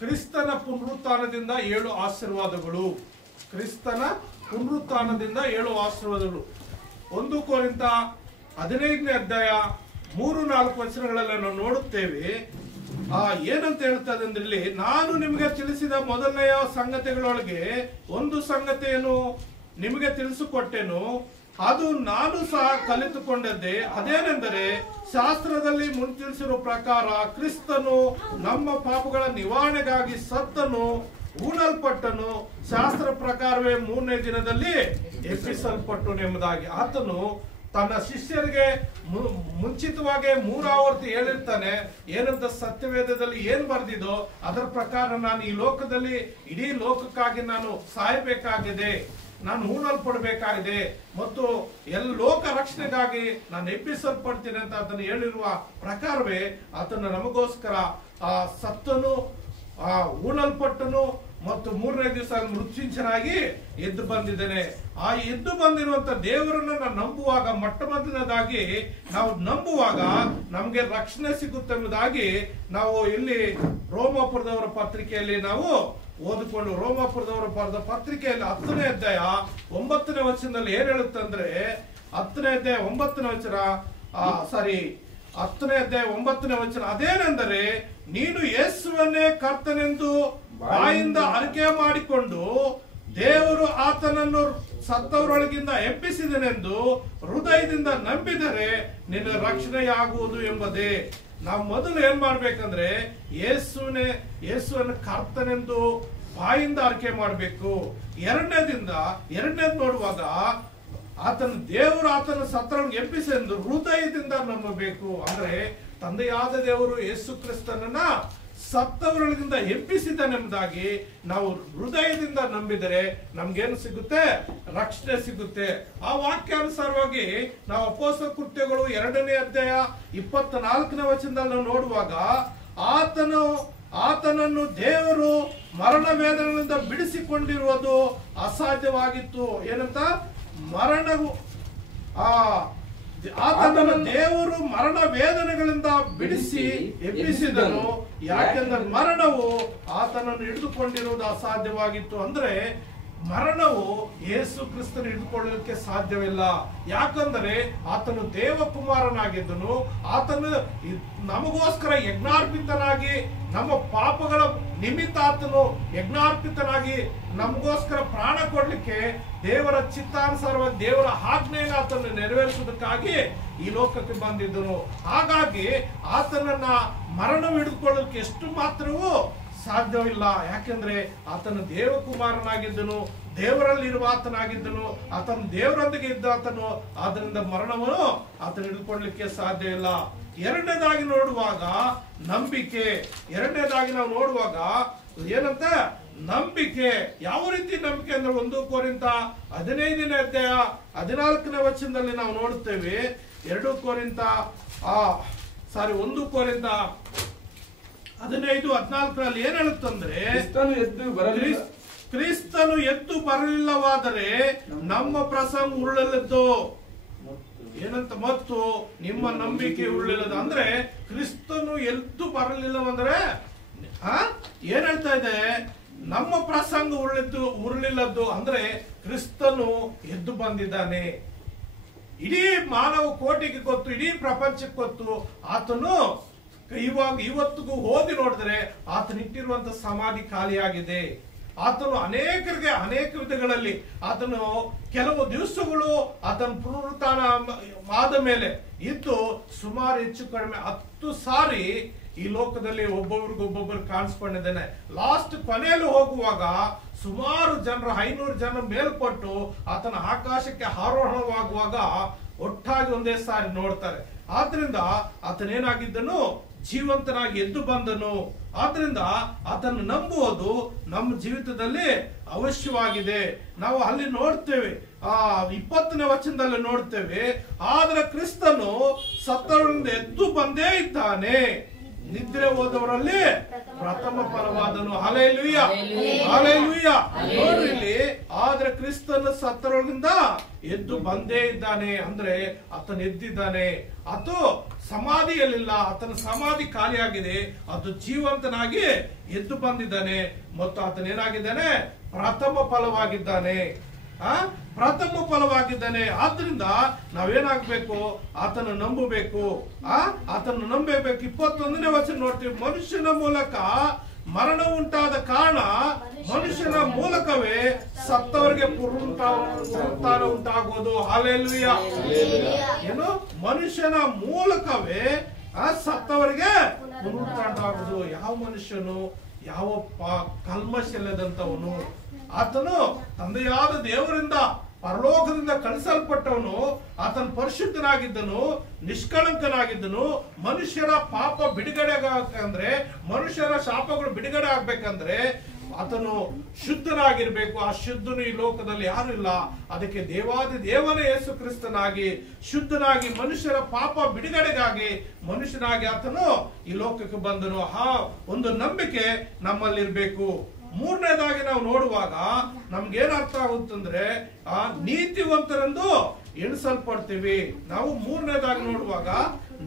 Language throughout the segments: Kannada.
ಕ್ರಿಸ್ತನ ಪುನರುತ್ಥಾನದಿಂದ 7 ಆಶೀರ್ವಾದಗಳು. ಕ್ರಿಸ್ತನ ಪುನರುತ್ಥಾನದಿಂದ 7 ಆಶೀರ್ವಾದಗಳು. 1 ಕೊರಿಂಥ 15ನೇ ಅಧ್ಯಾಯ 3-4 ವಚನಗಳೆಲ್ಲ ನಾವು ನೋಡುತ್ತೇವೆ. ಏನಂತ ಹೇಳ್ತದೆ ಅಂದ್ರೆ, ಇಲ್ಲಿ ನಾನು ನಿಮಗೆ ತಿಳಿಸಿದ ಮೊದಲನೆಯ ಸಂಗತಿಗಳೊಳಗೆ ಒಂದು ಸಂಗತಿಯನ್ನು ನಿಮಗೆ ತಿಳಿಸಿಕೊಟ್ಟೆನು, ಅದು ನಾನು ಸಹ ಕಲಿತುಕೊಂಡದ್ದೇ. ಅದೇನೆಂದರೆ, ಶಾಸ್ತ್ರದಲ್ಲಿ ಮುಂತಿಳಿಸಿರುವ ಪ್ರಕಾರ ಕ್ರಿಸ್ತನು ನಮ್ಮ ಪಾಪಗಳ ನಿವಾರಣೆಗಾಗಿ ಸತ್ತನು, ಹೂಣಲ್ಪಟ್ಟನು, ಶಾಸ್ತ್ರ ಪ್ರಕಾರವೇ 3ನೇ ದಿನದಲ್ಲಿ ಎಬ್ಬಿಸಲ್ಪಟ್ಟನು ಎಂಬುದಾಗಿ. ಆತನು ತನ್ನ ಶಿಷ್ಯರಿಗೆ ಮುಂಚಿತವಾಗಿ 3 ಆವರ್ತಿ ಹೇಳಿರ್ತಾನೆ. ಏನಂತ ಸತ್ಯವೇದದಲ್ಲಿ ಏನ್ ಬರ್ದಿದೋ ಅದರ ಪ್ರಕಾರ ನಾನು ಈ ಲೋಕದಲ್ಲಿ ಇಡೀ ಲೋಕಕ್ಕಾಗಿ ನಾನು ಸಾಯಬೇಕಾಗಿದೆ, ನಾನು ಹೂಣಲ್ಪಡಬೇಕಾಗಿದೆ ಮತ್ತು ಲೋಕ ರಕ್ಷಣೆಗಾಗಿ ನಾನು ಎಬ್ಬಿಸಲ್ಪಡ್ತೀನಿ ಅಂತ ಅದನ್ನು ಹೇಳಿರುವ ಪ್ರಕಾರವೇ ಆತನು ನಮಗೋಸ್ಕರ ಸತ್ತನು, ಹೂಣಲ್ಪಟ್ಟನು ಮತ್ತು 3ನೇ ದಿವಸ ಮೃತ್ಯುಂಜಯನಾಗಿ ಎದ್ದು ಬಂದಿದ್ದೇನೆ. ಆ ಎದ್ದು ಬಂದಿರುವಂತ ದೇವರನ್ನ ನಾವು ನಂಬುವಾಗ, ಮೊಟ್ಟ ಮೊದಲನೇದಾಗಿ ನಾವು ನಂಬುವಾಗ ನಮ್ಗೆ ರಕ್ಷಣೆ ಸಿಗುತ್ತೆ ಎಂಬುದಾಗಿ ನಾವು ಇಲ್ಲಿ ರೋಮಾಪುರದವರ ಪತ್ರಿಕೆಯಲ್ಲಿ ನಾವು ಓದಿಕೊಂಡು, ರೋಮಾಪುರದವರ ಬರೆದ ಪತ್ರಿಕೆಯಲ್ಲಿ 10ನೇ ಅಧ್ಯಾಯ 9ನೇ ವಚನದಲ್ಲಿ ಏನ್ ಹೇಳುತ್ತಂದ್ರೆ, 10ನೇ ಅಧ್ಯಾಯ 9ನೇ ವಚನ, 10ನೇ ಅಧ್ಯಾಯ 9ನೇ ವಚನ, ಅದೇನೆಂದರೆ, ನೀನು ಯೇಸುವನ್ನೇ ಕರ್ತನೆಂದು ಬಾಯಿಂದ ಅರಿಕೆ ಮಾಡಿಕೊಂಡು ದೇವರು ಆತನನ್ನು ಸತ್ತವರೊಳಗಿಂದ ಎಬ್ಬಿಸಿದನೆಂದು ಹೃದಯದಿಂದ ನಂಬಿದರೆ ನಿನ್ನ ರಕ್ಷಣೆಯಾಗುವುದು ಎಂಬುದೇ. ನಾವು ಮೊದಲು ಏನ್ ಮಾಡ್ಬೇಕಂದ್ರೆ, ಯೇಸುವನ್ನು ಕರ್ತನೆಂದು ಬಾಯಿಂದ ಅರಿಕೆ ಮಾಡಬೇಕು. ಎರಡನೇದು ನೋಡುವಾಗ ದೇವರು ಆತನ ಸತ್ತವರೊಳಗೆ ಎಬ್ಬಿಸೆಂದು ಹೃದಯದಿಂದ ನಂಬಬೇಕು. ಅಂದ್ರೆ ತಂದೆಯಾದ ದೇವರು ಯೇಸು ಕ್ರಿಸ್ತನನ್ನ ಸತ್ತವರೊಳಗಿಂದ ಎಬ್ಬಿಸಿದನೆಂಬುದಾಗಿ ನಾವು ಹೃದಯದಿಂದ ನಂಬಿದರೆ ನಮ್ಗೇನು ಸಿಗುತ್ತೆ? ರಕ್ಷಣೆ ಸಿಗುತ್ತೆ. ಆ ವಾಕ್ಯಾನುಸಾರವಾಗಿ ನಾವು ಅಪೊಸ್ತಲ ಕೃತ್ಯಗಳು 2ನೇ ಅಧ್ಯಾಯ 24ನೇ ವಚನದಲ್ಲಿ ನಾವು ನೋಡುವಾಗ, ಆತನನ್ನು ದೇವರು ಮರಣ ವೇದನೆಗಳಿಂದ ಬಿಡಿಸಿಕೊಂಡಿರುವುದು ಅಸಾಧ್ಯವಾಗಿತ್ತು. ಏನಂತ? ಮರಣವು ಆತನನ್ನು ದೇವರು ಮರಣ ವೇದನೆಗಳಿಂದ ಬಿಡಿಸಿ ಎಬ್ಬಿಸಿದನು, ಯಾಕೆಂದ್ರೆ ಮರಣವು ಆತನನ್ನು ಹಿಡಿದುಕೊಂಡಿರುವುದು ಅಸಾಧ್ಯವಾಗಿತ್ತು. ಅಂದ್ರೆ ಮರಣವು ಯೇಸು ಕ್ರಿಸ್ತನ ಹಿಡಿದುಕೊಳ್ಳಲಿಕ್ಕೆ ಸಾಧ್ಯವಿಲ್ಲ. ಯಾಕಂದರೆ ಆತನು ದೇವಕುಮಾರನಾಗಿದ್ದನು. ಆತನು ನಮಗೋಸ್ಕರ ಯಜ್ಞಾರ್ಪಿತನಾಗಿ, ನಮ್ಮ ಪಾಪಗಳ ನಿಮಿತ್ತ ಆತನು ಯಜ್ಞಾರ್ಪಿತನಾಗಿ ನಮಗೋಸ್ಕರ ಪ್ರಾಣ ಕೊಡ್ಲಿಕ್ಕೆ ದೇವರ ಚಿತ್ತಾನುಸಾರವಾಗಿ ದೇವರ ಆಜ್ಞೆಯನ್ನು ಆತನ್ನು ನೆರವೇರಿಸುವುದಕ್ಕಾಗಿ ಈ ಲೋಕಕ್ಕೆ ಬಂದಿದ್ದನು. ಹಾಗಾಗಿ ಆತನನ್ನ ಮರಣವು ಹಿಡಿದುಕೊಳ್ಳಲಿಕ್ಕೆ ಎಷ್ಟು ಮಾತ್ರವೂ ಸಾಧ್ಯವಿಲ್ಲ. ಯಾಕೆಂದ್ರೆ ಆತನು ದೇವಕುಮಾರನಾಗಿದ್ದನು, ದೇವರಲ್ಲಿರುವ ಆತನಾಗಿದ್ದನು, ಆತನು ದೇವರೊಂದಿಗೆ ಇದ್ದ ಆತನು. ಆದ್ರಿಂದ ಮರಣವನ್ನು ಆತನು ಹಿಡಿದುಕೊಳ್ಳಲಿಕ್ಕೆ ಸಾಧ್ಯ ಇಲ್ಲ. ಎರಡನೇದಾಗಿ ನೋಡುವಾಗ ನಂಬಿಕೆ. ಎರಡನೇದಾಗಿ ನಾವು ನೋಡುವಾಗ ಏನಂತ? ನಂಬಿಕೆ. ಯಾವ ರೀತಿ ನಂಬಿಕೆ ಅಂದ್ರೆ 1 ಕೊರಿಂಥ 15ನೇ ಅಧ್ಯಾಯ 14ನೇ ವಚನದಲ್ಲಿ ನಾವು ನೋಡುತ್ತೇವೆ. 1 ಕೊರಿಂಥ 15:14 ಏನ್ ಹೇಳುತ್ತಂದ್ರೆ, ಕ್ರಿಸ್ತನು ಎದ್ದು ಬರಲಿಲ್ಲವಾದರೆ ನಮ್ಮ ಪ್ರಸಂಗ ಉರುಳಲಿದ್ದು. ಏನಂತ? ಮತ್ತು ನಿಮ್ಮ ನಂಬಿಕೆ ಉರುಳಿಲ್ಲದ. ಅಂದ್ರೆ ಕ್ರಿಸ್ತನು ಎದ್ದು ಬರಲಿಲ್ಲವಂದ್ರೆ ಏನ್ ಹೇಳ್ತಾ ಇದೆ? ನಮ್ಮ ಪ್ರಸಂಗ ಉರುಳಿಲ್ಲದ್ದು ಅಂದ್ರೆ ಕ್ರಿಸ್ತನು ಎದ್ದು ಬಂದಿದ್ದಾನೆ. ಇಡೀ ಮಾನವ ಕೋಟಿಗೆ ಗೊತ್ತು, ಇಡೀ ಪ್ರಪಂಚಕ್ಕೆ ಗೊತ್ತು. ಆತನು ಇವತ್ತಿಗೂ ಓದಿ ನೋಡಿದ್ರೆ ಆತನಿಟ್ಟಿರುವಂತ ಸಮಾಧಿ ಖಾಲಿಯಾಗಿದೆ. ಆತನು ಅನೇಕರಿಗೆ ಅನೇಕ ವಿಧಗಳಲ್ಲಿ ಆತನು ಕೆಲವು ದಿವಸಗಳು ಆತನ ಪುನರುತ್ಥಾನ ಆದ ಮೇಲೆ ಇದ್ದು ಸುಮಾರು ಹೆಚ್ಚು ಕಡಿಮೆ 10 ಸಾರಿ ಈ ಲೋಕದಲ್ಲಿ ಒಬ್ಬೊಬ್ಬರು ಕಾಣಿಸ್ಕೊಂಡಿದ್ದೇನೆ. ಲಾಸ್ಟ್ ಕೊನೆಯಲ್ಲಿ ಹೋಗುವಾಗ ಸುಮಾರು ಜನರು 500 ಜನ ಮೇಲ್ಪಟ್ಟು ಆತನ ಆಕಾಶಕ್ಕೆ ಆರೋಹಣವಾಗುವಾಗ ಒಟ್ಟಾಗಿ ಒಂದೇ ಸಾರಿ ನೋಡ್ತಾರೆ. ಆದ್ರಿಂದ ಆತನೇನಾಗಿದ್ದನು? ಜೀವಂತನಾಗಿ ಎದ್ದು ಬಂದನು. ಆದ್ರಿಂದ ಆತನ್ನು ನಂಬುವುದು ನಮ್ಮ ಜೀವಿತದಲ್ಲಿ ಅವಶ್ಯವಾಗಿದೆ. ನಾವು ಅಲ್ಲಿ ನೋಡ್ತೇವೆ, 20ನೇ ವಚನದಲ್ಲಿ ನೋಡ್ತೇವೆ, ಆದ್ರೆ ಕ್ರಿಸ್ತನು ಸತ್ತವರಿಂದ ಎದ್ದು ಬಂದೇ ಇದ್ದಾನೆ, ನಿದ್ರೆ ಹೋದವರಲ್ಲಿ ಪ್ರಥಮ ಫಲವಾದನು. Hallelujah, hallelujah. ನೋಡ್ರಿ ಇಲ್ಲಿ, ಆದ್ರೆ ಕ್ರಿಸ್ತನು ಸತ್ತವರಿಂದ ಎದ್ದು ಬಂದೇ ಇದ್ದಾನೆ. ಅಂದ್ರೆ ಆತನ ಎದ್ದಿದ್ದಾನೆ. ಆತ ಸಮಾಧಿಯಲ್ಲಿಲ್ಲ, ಆತನ ಸಮಾಧಿ ಖಾಲಿಯಾಗಿದೆ. ಅದು ಜೀವಂತನಾಗಿ ಎದ್ದು ಬಂದಿದ್ದಾನೆ ಮತ್ತು ಆತನೇನಾಗಿದ್ದಾನೆ? ಪ್ರಥಮ ಫಲವಾಗಿದ್ದಾನೆ. ಪ್ರಥಮ ಫಲವಾಗಿದ್ದಾನೆ. ಆದ್ರಿಂದ ನಾವೇನಾಗ್ಬೇಕು? ಆತನ ನಂಬಬೇಕು. ಆತನ ನಂಬಬೇಕು. 21ನೇ ವಚನ ನೋಡ್ತೀವಿ. ಮನುಷ್ಯನ ಮೂಲಕ ಮರಣ ಉಂಟಾದ ಕಾರಣ ಮನುಷ್ಯನ ಮೂಲಕವೇ ಸತ್ತವರಿಗೆ ಪುನರುತ್ಥಾನ ಉಂಟಾಗುವುದು. ಹಲ್ಲೆಲೂಯಾ. ಏನು? ಮನುಷ್ಯನ ಮೂಲಕವೇ ಸತ್ತವರಿಗೆ ಪುನರುತ್ಥಾನ ಆಗುವುದು. ಯಾವ ಮನುಷ್ಯನು? ಯಾವ ಕಲ್ಮಶ ಇಲ್ಲದಂತವನು. ಆತನು ತಂದೆಯಾದ ದೇವರಿಂದ ಪರಲೋಕದಿಂದ ಕಳಿಸಲ್ಪಟ್ಟವನು. ಆತನ ಪರಿಶುದ್ಧನಾಗಿದ್ದನು, ನಿಷ್ಕಳಂಕನಾಗಿದ್ದನು. ಮನುಷ್ಯರ ಪಾಪ ಬಿಡುಗಡೆ ಆಗಬೇಕಂದ್ರೆ, ಮನುಷ್ಯರ ಶಾಪಗಳು ಬಿಡುಗಡೆ ಆಗ್ಬೇಕಂದ್ರೆ ಆತನು ಶುದ್ಧನಾಗಿರ್ಬೇಕು. ಆ ಶುದ್ಧನು ಈ ಲೋಕದಲ್ಲಿ ಯಾರು ಇಲ್ಲ. ಅದಕ್ಕೆ ದೇವಾದಿ ದೇವನೇ ಯೇಸು ಕ್ರಿಸ್ತನಾಗಿ ಶುದ್ಧನಾಗಿ ಮನುಷ್ಯರ ಪಾಪ ಬಿಡುಗಡೆಗಾಗಿ ಮನುಷ್ಯನಾಗಿ ಆತನು ಈ ಲೋಕಕ್ಕೆ ಬಂದನು. ಒಂದು ನಂಬಿಕೆ ನಮ್ಮಲ್ಲಿರ್ಬೇಕು. ಮೂರನೇದಾಗಿ ನಾವು ನೋಡುವಾಗ ನಮ್ಗೇನ್ ಅರ್ಥ ಆಗುತ್ತಂದ್ರೆ ನೀತಿವಂತರೆಂದು ಎಣಿಸಲ್ಪಡ್ತೀವಿ. ನಾವು ಮೂರನೇದಾಗಿ ನೋಡುವಾಗ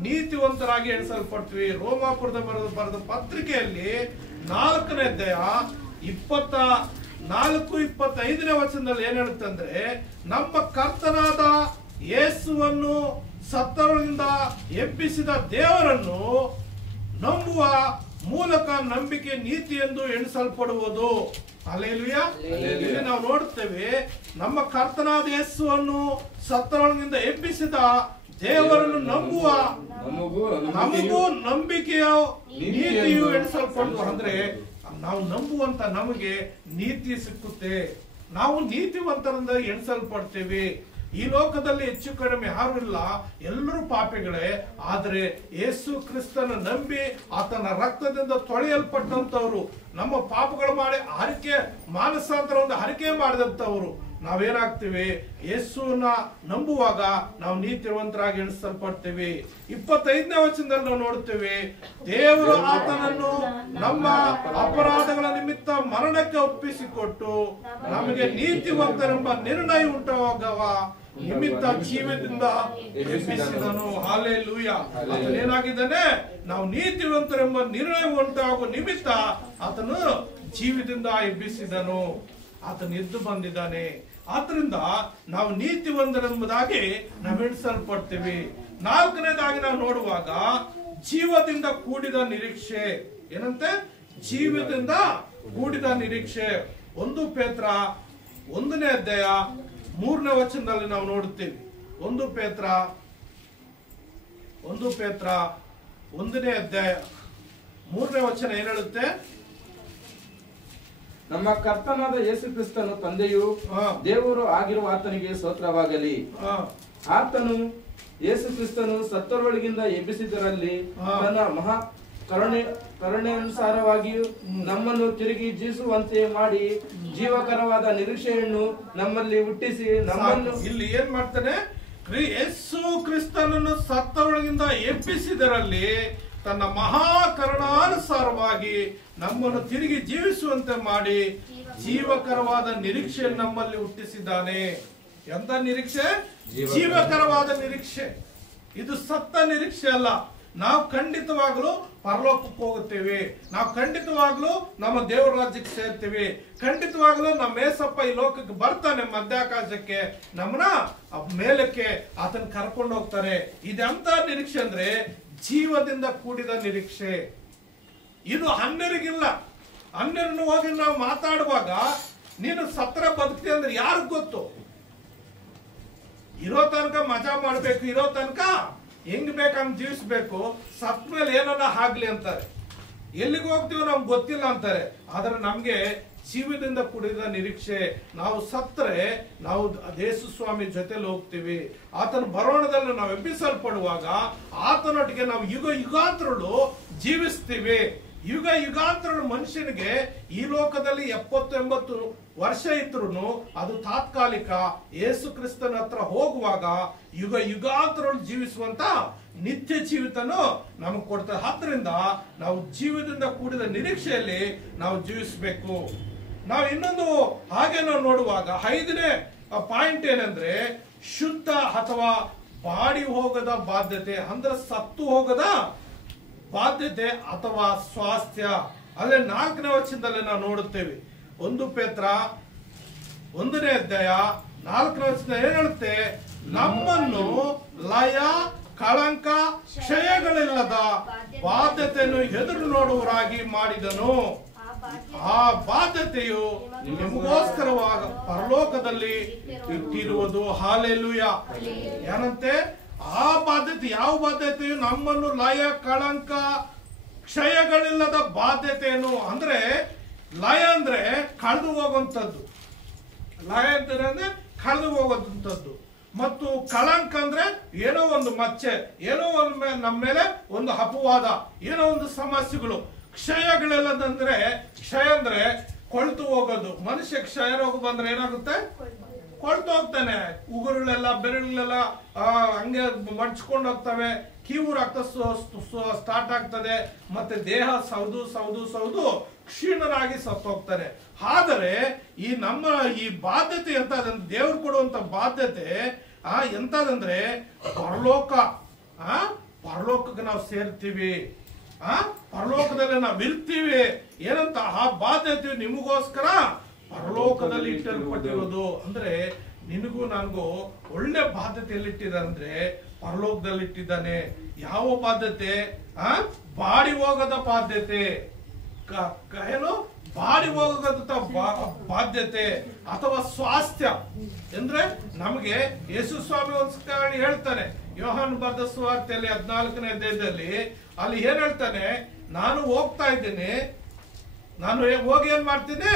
ನೀತಿವಂತರಾಗಿ ಎಣಿಸಲ್ಪಡ್ತೀವಿ. ರೋಮಾಪುರದ ಬರೆದ ಪತ್ರಿಕೆಯಲ್ಲಿ 4ನೇ ಅಧ್ಯಾಯ 24-25ನೇ ವಚನದಲ್ಲಿ ಏನ್ ಹೇಳುತ್ತಂದ್ರೆ, ನಮ್ಮ ಕರ್ತನಾದ ಯೇಸುವನ್ನು ಸತ್ತವರಿಂದ ಎಬ್ಬಿಸಿದ ದೇವರನ್ನು ನಂಬುವ ಮೂಲಕ ನಂಬಿಕೆ ನೀತಿ ಎಂದು ಎಣಿಸಲ್ಪಡುವುದು. ಹಲ್ಲೆಲೂಯಾ. ಇಲ್ಲಿ ನಾವು ನೋಡುತ್ತೇವೆ, ನಮ್ಮ ಕರ್ತನಾದ ಯೇಸುವನ್ನು ಸತ್ತವರಿಂದ ಎಬ್ಬಿಸಿದ ದೇವರನ್ನು ನಂಬುವ ನಮಗೂ ನಂಬಿಕೆಯ ನೀತಿಯು ಎಣಿಸಲ್ಪಡುವುದು. ಅಂದ್ರೆ ನಾವು ನಂಬುವಂತ ನಮಗೆ ನೀತಿ ಸಿಕ್ಕುತ್ತೆ. ನಾವು ನೀತಿವಂತರಿಂದ ಎಣಿಸಲ್ಪಡ್ತೇವೆ. ಈ ಲೋಕದಲ್ಲಿ ಹೆಚ್ಚು ಕಡಿಮೆ ಯಾರು ಇಲ್ಲ, ಎಲ್ಲರೂ ಪಾಪಿಗಳೇ. ಆದರೆ ಯೇಸು ಕ್ರಿಸ್ತನ ನಂಬಿ ಆತನ ರಕ್ತದಿಂದ ತೊಳೆಯಲ್ಪಟ್ಟಂತವ್ರು, ನಮ್ಮ ಪಾಪಗಳು ಮಾಡಿ ಮಾನಸಾಂತರ ಒಂದು ಹರಿಕೆ ಮಾಡಿದಂತವ್ರು ನಾವೇನಾಗ್ತೀವಿ? ಯೇಸುವನ್ನ ನಂಬುವಾಗ ನಾವು ನೀತಿವಂತರಾಗಿ ಎಣಿಸಲ್ಪಡ್ತೇವೆ. 25ನೇ ವಚನದಲ್ಲಿ ನಾವು ನೋಡ್ತೇವೆ, ದೇವರು ಆತನನ್ನು ನಮ್ಮ ಅಪರಾಧಗಳ ನಿಮಿತ್ತ ಮರಣಕ್ಕೆ ಒಪ್ಪಿಸಿಕೊಟ್ಟು ನಮಗೆ ನೀತಿವಂತರೆಂಬ ನಿರ್ಣಯ ಉಂಟಾಗುವ ನಿಮಿತ್ತ ಜೀವದಿಂದ ಎಬ್ಬಿಸಿದನು. ಹಲ್ಲೆಲೂಯಾ. ಆತನೇನಾಗಿದ್ದಾನೆ? ನಾವು ನೀತಿವಂತರೆಂಬ ನಿರ್ಣಯ ಉಂಟಾಗುವ ನಿಮಿತ್ತ ಆತನು ಜೀವದಿಂದ ಎಬ್ಬಿಸಿದನು. ಆತನು ಎದ್ದು ಬಂದಿದ್ದಾನೆ. ಆದ್ರಿಂದ ನಾವು ನೀತಿವಂತರೆಂಬುದಾಗಿ ನಾವು ಎಣಿಸಲ್ಪಡ್ತೇವೆ. 4ನೇದಾಗಿ ನಾವು ನೋಡುವಾಗ ಜೀವದಿಂದ ಕೂಡಿದ ನಿರೀಕ್ಷೆ. ಏನಂತೆ? ಜೀವದಿಂದ ಕೂಡಿದ ನಿರೀಕ್ಷೆ. 1 ಪೇತ್ರ 1ನೇ ಅಧ್ಯಾಯ 3ನೇ ವಚನದಲ್ಲಿ ನಾವು ನೋಡುತ್ತೇವೆ. 1 ಪೇತ್ರ 1ನೇ ಅಧ್ಯಾಯ 3ನೇ ವಚನ ಏನ್ ಹೇಳುತ್ತೆ? ನಮ್ಮ ಕರ್ತನಾದ ಯೇಸು ಕ್ರಿಸ್ತನು ತಂದೆಯು ದೇವರು ಆಗಿರುವ ಆತನಿಗೆ ಸ್ತೋತ್ರವಾಗಲಿ. ಆತನು ಯೇಸು ಕ್ರಿಸ್ತನು ಸತ್ತವರೊಳಗಿಂದ ಎಬ್ಬಿಸಿದರಲ್ಲಿ ತನ್ನ ಮಹಾ ಕರುಣೆಯನುಸಾರವಾಗಿಯೂ ನಮ್ಮನ್ನು ತಿರುಗಿ ಜೀವಿಸುವಂತೆ ಮಾಡಿ ಜೀವಕರವಾದ ನಿರೀಕ್ಷೆಯನ್ನು ನಮ್ಮಲ್ಲಿ ಹುಟ್ಟಿಸಿ ನಮ್ಮನ್ನು. ಇಲ್ಲಿ ಏನ್ ಮಾಡ್ತಾನೆ? ಯೇಸು ಕ್ರಿಸ್ತನನ್ನು ಸತ್ತವರೊಳಗಿಂದ ಎಬ್ಬಿಸಿದರಲ್ಲಿ ತನ್ನ ಮಹಾ ಕರುಣಾನುಸಾರವಾಗಿ ನಮ್ಮನ್ನು ತಿರುಗಿ ಜೀವಿಸುವಂತೆ ಮಾಡಿ ಜೀವಕರವಾದ ನಿರೀಕ್ಷೆಯನ್ನು ನಮ್ಮಲ್ಲಿ ಹುಟ್ಟಿಸಿದ್ದಾನೆ. ಎಂತ ನಿರೀಕ್ಷೆ? ಜೀವಕರವಾದ ನಿರೀಕ್ಷೆ. ಇದು ಸತ್ತ ನಿರೀಕ್ಷೆ ಅಲ್ಲ. ನಾವು ಖಂಡಿತವಾಗ್ಲೂ ಪರಲೋಕಕ್ಕೆ ಹೋಗುತ್ತೇವೆ. ನಾವು ಖಂಡಿತವಾಗ್ಲೂ ನಮ್ಮ ದೇವರ ರಾಜ್ಯಕ್ಕೆ ಸೇರ್ತೇವೆ. ಖಂಡಿತವಾಗ್ಲೂ ನಮ್ಮ ಏಸಪ್ಪ ಈ ಲೋಕಕ್ಕೆ ಬರ್ತಾನೆ, ಮಧ್ಯಾಕಾಶಕ್ಕೆ ನಮ್ಮನ್ನ ಮೇಲಕ್ಕೆ ಆತನ ಕರ್ಕೊಂಡು ಹೋಗ್ತಾನೆ. ಇದೆಂತ ನಿರೀಕ್ಷೆ ಅಂದ್ರೆ ಜೀವದಿಂದ ಕೂಡಿದ ನಿರೀಕ್ಷೆ. ಇದು ಅನ್ಯರಿಗಿಲ್ಲ. ಅನ್ಯರನ್ನು ಹೋಗಿ ನಾವು ಮಾತಾಡುವಾಗ ನೀನು ಸತ್ರ ಬದುಕ್ತಿ ಅಂದ್ರೆ ಯಾರಿಗ್ ಗೊತ್ತು? ಇರೋ ತನಕ ಮಜಾ ಮಾಡ್ಬೇಕು, ಇರೋ ತನಕ ಹೆಂಗ್ ಬೇಕಂಗ್ ಜೀವಿಸ್ಬೇಕು, ಸತ್ ಮೇಲೆ ಏನನ್ನ ಆಗ್ಲಿ ಅಂತಾರೆ. ಎಲ್ಲಿಗೆ ಹೋಗ್ತೀವೋ ನಮ್ಗೆ ಗೊತ್ತಿಲ್ಲ ಅಂತಾರೆ. ಆದ್ರೆ ನಮ್ಗೆ ಜೀವದಿಂದ ಕೂಡಿದ ನಿರೀಕ್ಷೆ. ನಾವು ಸತ್ತರೆ ನಾವು ಯೇಸು ಸ್ವಾಮಿ ಜೊತೆಲಿ ಹೋಗ್ತೀವಿ. ಆತನ ಬರೋಣದಲ್ಲಿ ನಾವು ಎಬ್ಬಿಸಲ್ಪಡುವಾಗ ಆತನೊಟ್ಟಿಗೆ ನಾವು ಯುಗಾಂತರಳು ಜೀವಿಸ್ತೀವಿ. ಯುಗಾಂತರ ಮನುಷ್ಯನಿಗೆ ಈ ಲೋಕದಲ್ಲಿ 70-80 ವರ್ಷ ಇದ್ರು ಅದು ತಾತ್ಕಾಲಿಕ. ಯೇಸು ಕ್ರಿಸ್ತನ ಹತ್ರ ಹೋಗುವಾಗ ಯುಗಾಂತರಳು ಜೀವಿಸುವಂತ ನಿತ್ಯ ಜೀವಿತನು ನಮಗೆ ಕೊಡ್ತಾರೆ. ಆದ್ರಿಂದ ನಾವು ಜೀವದಿಂದ ಕೂಡಿದ ನಿರೀಕ್ಷೆಯಲ್ಲಿ ನಾವು ಜೀವಿಸಬೇಕು. ನಾವು ಇನ್ನೊಂದು ಹಾಗೆ ನಾವು ನೋಡುವಾಗ 5ನೇ ಪಾಯಿಂಟ್ ಏನಂದ್ರೆ ಶುದ್ಧ ಅಥವಾ ಬಾಡಿ ಹೋಗದ ಬಾಧ್ಯತೆ ಅಂದ್ರೆ ಸತ್ತು ಹೋಗದ ಬಾಧ್ಯತೆ ಅಥವಾ ಸ್ವಾಸ್ಥ್ಯ. ಅಲ್ಲೇ 4ನೇ ವಚನದಲ್ಲಿ ನಾವು ನೋಡುತ್ತೇವೆ. 1 ಪೇತ್ರ 1ನೇ ಅಧ್ಯಾಯ 4ನೇ ವಚನ ಏನ್ ಹೇಳುತ್ತೆ? ನಮ್ಮನ್ನು ಲಯ ಕಳಂಕ ಕ್ಷಯಗಳಿಲ್ಲದ ಬಾಧ್ಯತೆಯನ್ನು ಎದುರು ನೋಡುವರಾಗಿ ಮಾಡಿದನು. ಆ ಬಾಧ್ಯತೆಯು ನಿಮಗೋಸ್ಕರವಾಗ ಪರಲೋಕದಲ್ಲಿ ಇಟ್ಟಿರುವುದು. ಹಾಲೆಲೂಯ. ಏನಂತೆ? ಆ ಬಾಧ್ಯತೆ, ಯಾವ ಬಾಧ್ಯತೆಯು? ನಮ್ಮನ್ನು ಲಯ ಕಳಂಕ ಕ್ಷಯಗಳಿಲ್ಲದ ಬಾಧ್ಯತೆಯನ್ನು. ಅಂದ್ರೆ ಲಯ ಅಂದ್ರೆ ಕಳೆದು ಹೋಗುವಂಥದ್ದು, ಲಯ ಅಂದ್ರೆ ಕಳೆದು ಹೋಗುವಂಥದ್ದು. ಮತ್ತು ಕಳಂಕ ಅಂದ್ರೆ ಏನೋ ಒಂದು ಮಚ್ಚೆ, ಏನೋ ಒಂದು ನಮ್ಮ ಮೇಲೆ ಒಂದು ಅಪವಾದ, ಏನೋ ಒಂದು ಸಮಸ್ಯೆಗಳು. ಕ್ಷಯಗಳಿಲ್ಲದಂದ್ರೆ, ಕ್ಷಯ ಅಂದ್ರೆ ಕೊಳ್ತು ಹೋಗೋದು. ಮನುಷ್ಯ ಕ್ಷಯ ರೋಗ ಬಂದ್ರೆ ಏನಾಗುತ್ತೆ? ಕೊಳ್ತು ಹೋಗ್ತಾನೆ. ಉಗುರುಗಳೆಲ್ಲ ಬೆರಳುಗಳೆಲ್ಲ ಹಂಗೆ ಮಡ್ಚ್ಕೊಂಡು ಹೋಗ್ತವೆ, ಕೀವುರಾಗ್ತಾ ಸ್ಟಾರ್ಟ್ ಆಗ್ತದೆ, ಮತ್ತೆ ದೇಹ ಸೌದು ಕ್ಷೀಣರಾಗಿ ಸತ್ತು ಹೋಗ್ತಾರೆ. ಆದರೆ ಈ ಬಾಧ್ಯತೆ ಎಂತದಂದ್ರೆ, ದೇವ್ರು ಕೊಡುವಂತ ಬಾಧ್ಯತೆ ಎಂತದಂದ್ರೆ ಪರಲೋಕ. ಪರಲೋಕಕ್ಕೆ ನಾವು ಸೇರ್ತೀವಿ, ಪರಲೋಕದಲ್ಲಿ ನಾವು ಇರ್ತೀವಿ. ಏನಂತ? ಆ ಬಾಧ್ಯತೆ ನಿಮಗೋಸ್ಕರ ಪರಲೋಕದಲ್ಲಿ ಇಟ್ಟಲ್ಪಟ್ಟಿರೋದು. ಅಂದ್ರೆ ನಿನಗೂ ನನಗೂ ಒಳ್ಳೆ ಬಾಧ್ಯತೆಯಲ್ಲಿ ಇಟ್ಟಿದ್ದಾರೆ ಅಂದ್ರೆ ಪರಲೋಕದಲ್ಲಿ ಇಟ್ಟಿದ್ದಾನೆ. ಯಾವ ಬಾಧ್ಯತೆ? ಬಾಡಿ ಹೋಗದ ಬಾಧ್ಯತೆ. ಏನು? ಬಾಡಿ ಹೋಗದ ಬಾಧ್ಯತೆ ಅಥವಾ ಸ್ವಾಸ್ಥ್ಯ ಅಂದ್ರೆ ನಮಗೆ ಯೇಸು ಸ್ವಾಮಿ ಒಂದು ಹೇಳ್ತಾನೆ, ಯೋಹಾನ್ ಬರೆದ ಸುವಾರ್ತೆಯಲ್ಲಿ 14ನೇ ಅಧ್ಯಾಯದಲ್ಲಿ. ಅಲ್ಲಿ ಏನ್ ಹೇಳ್ತಾನೆ? ನಾನು ಹೋಗ್ತಾ ಇದ್ದೀನಿ, ನಾನು ಹೋಗಿ ಏನ್ ಮಾಡ್ತೀನಿ?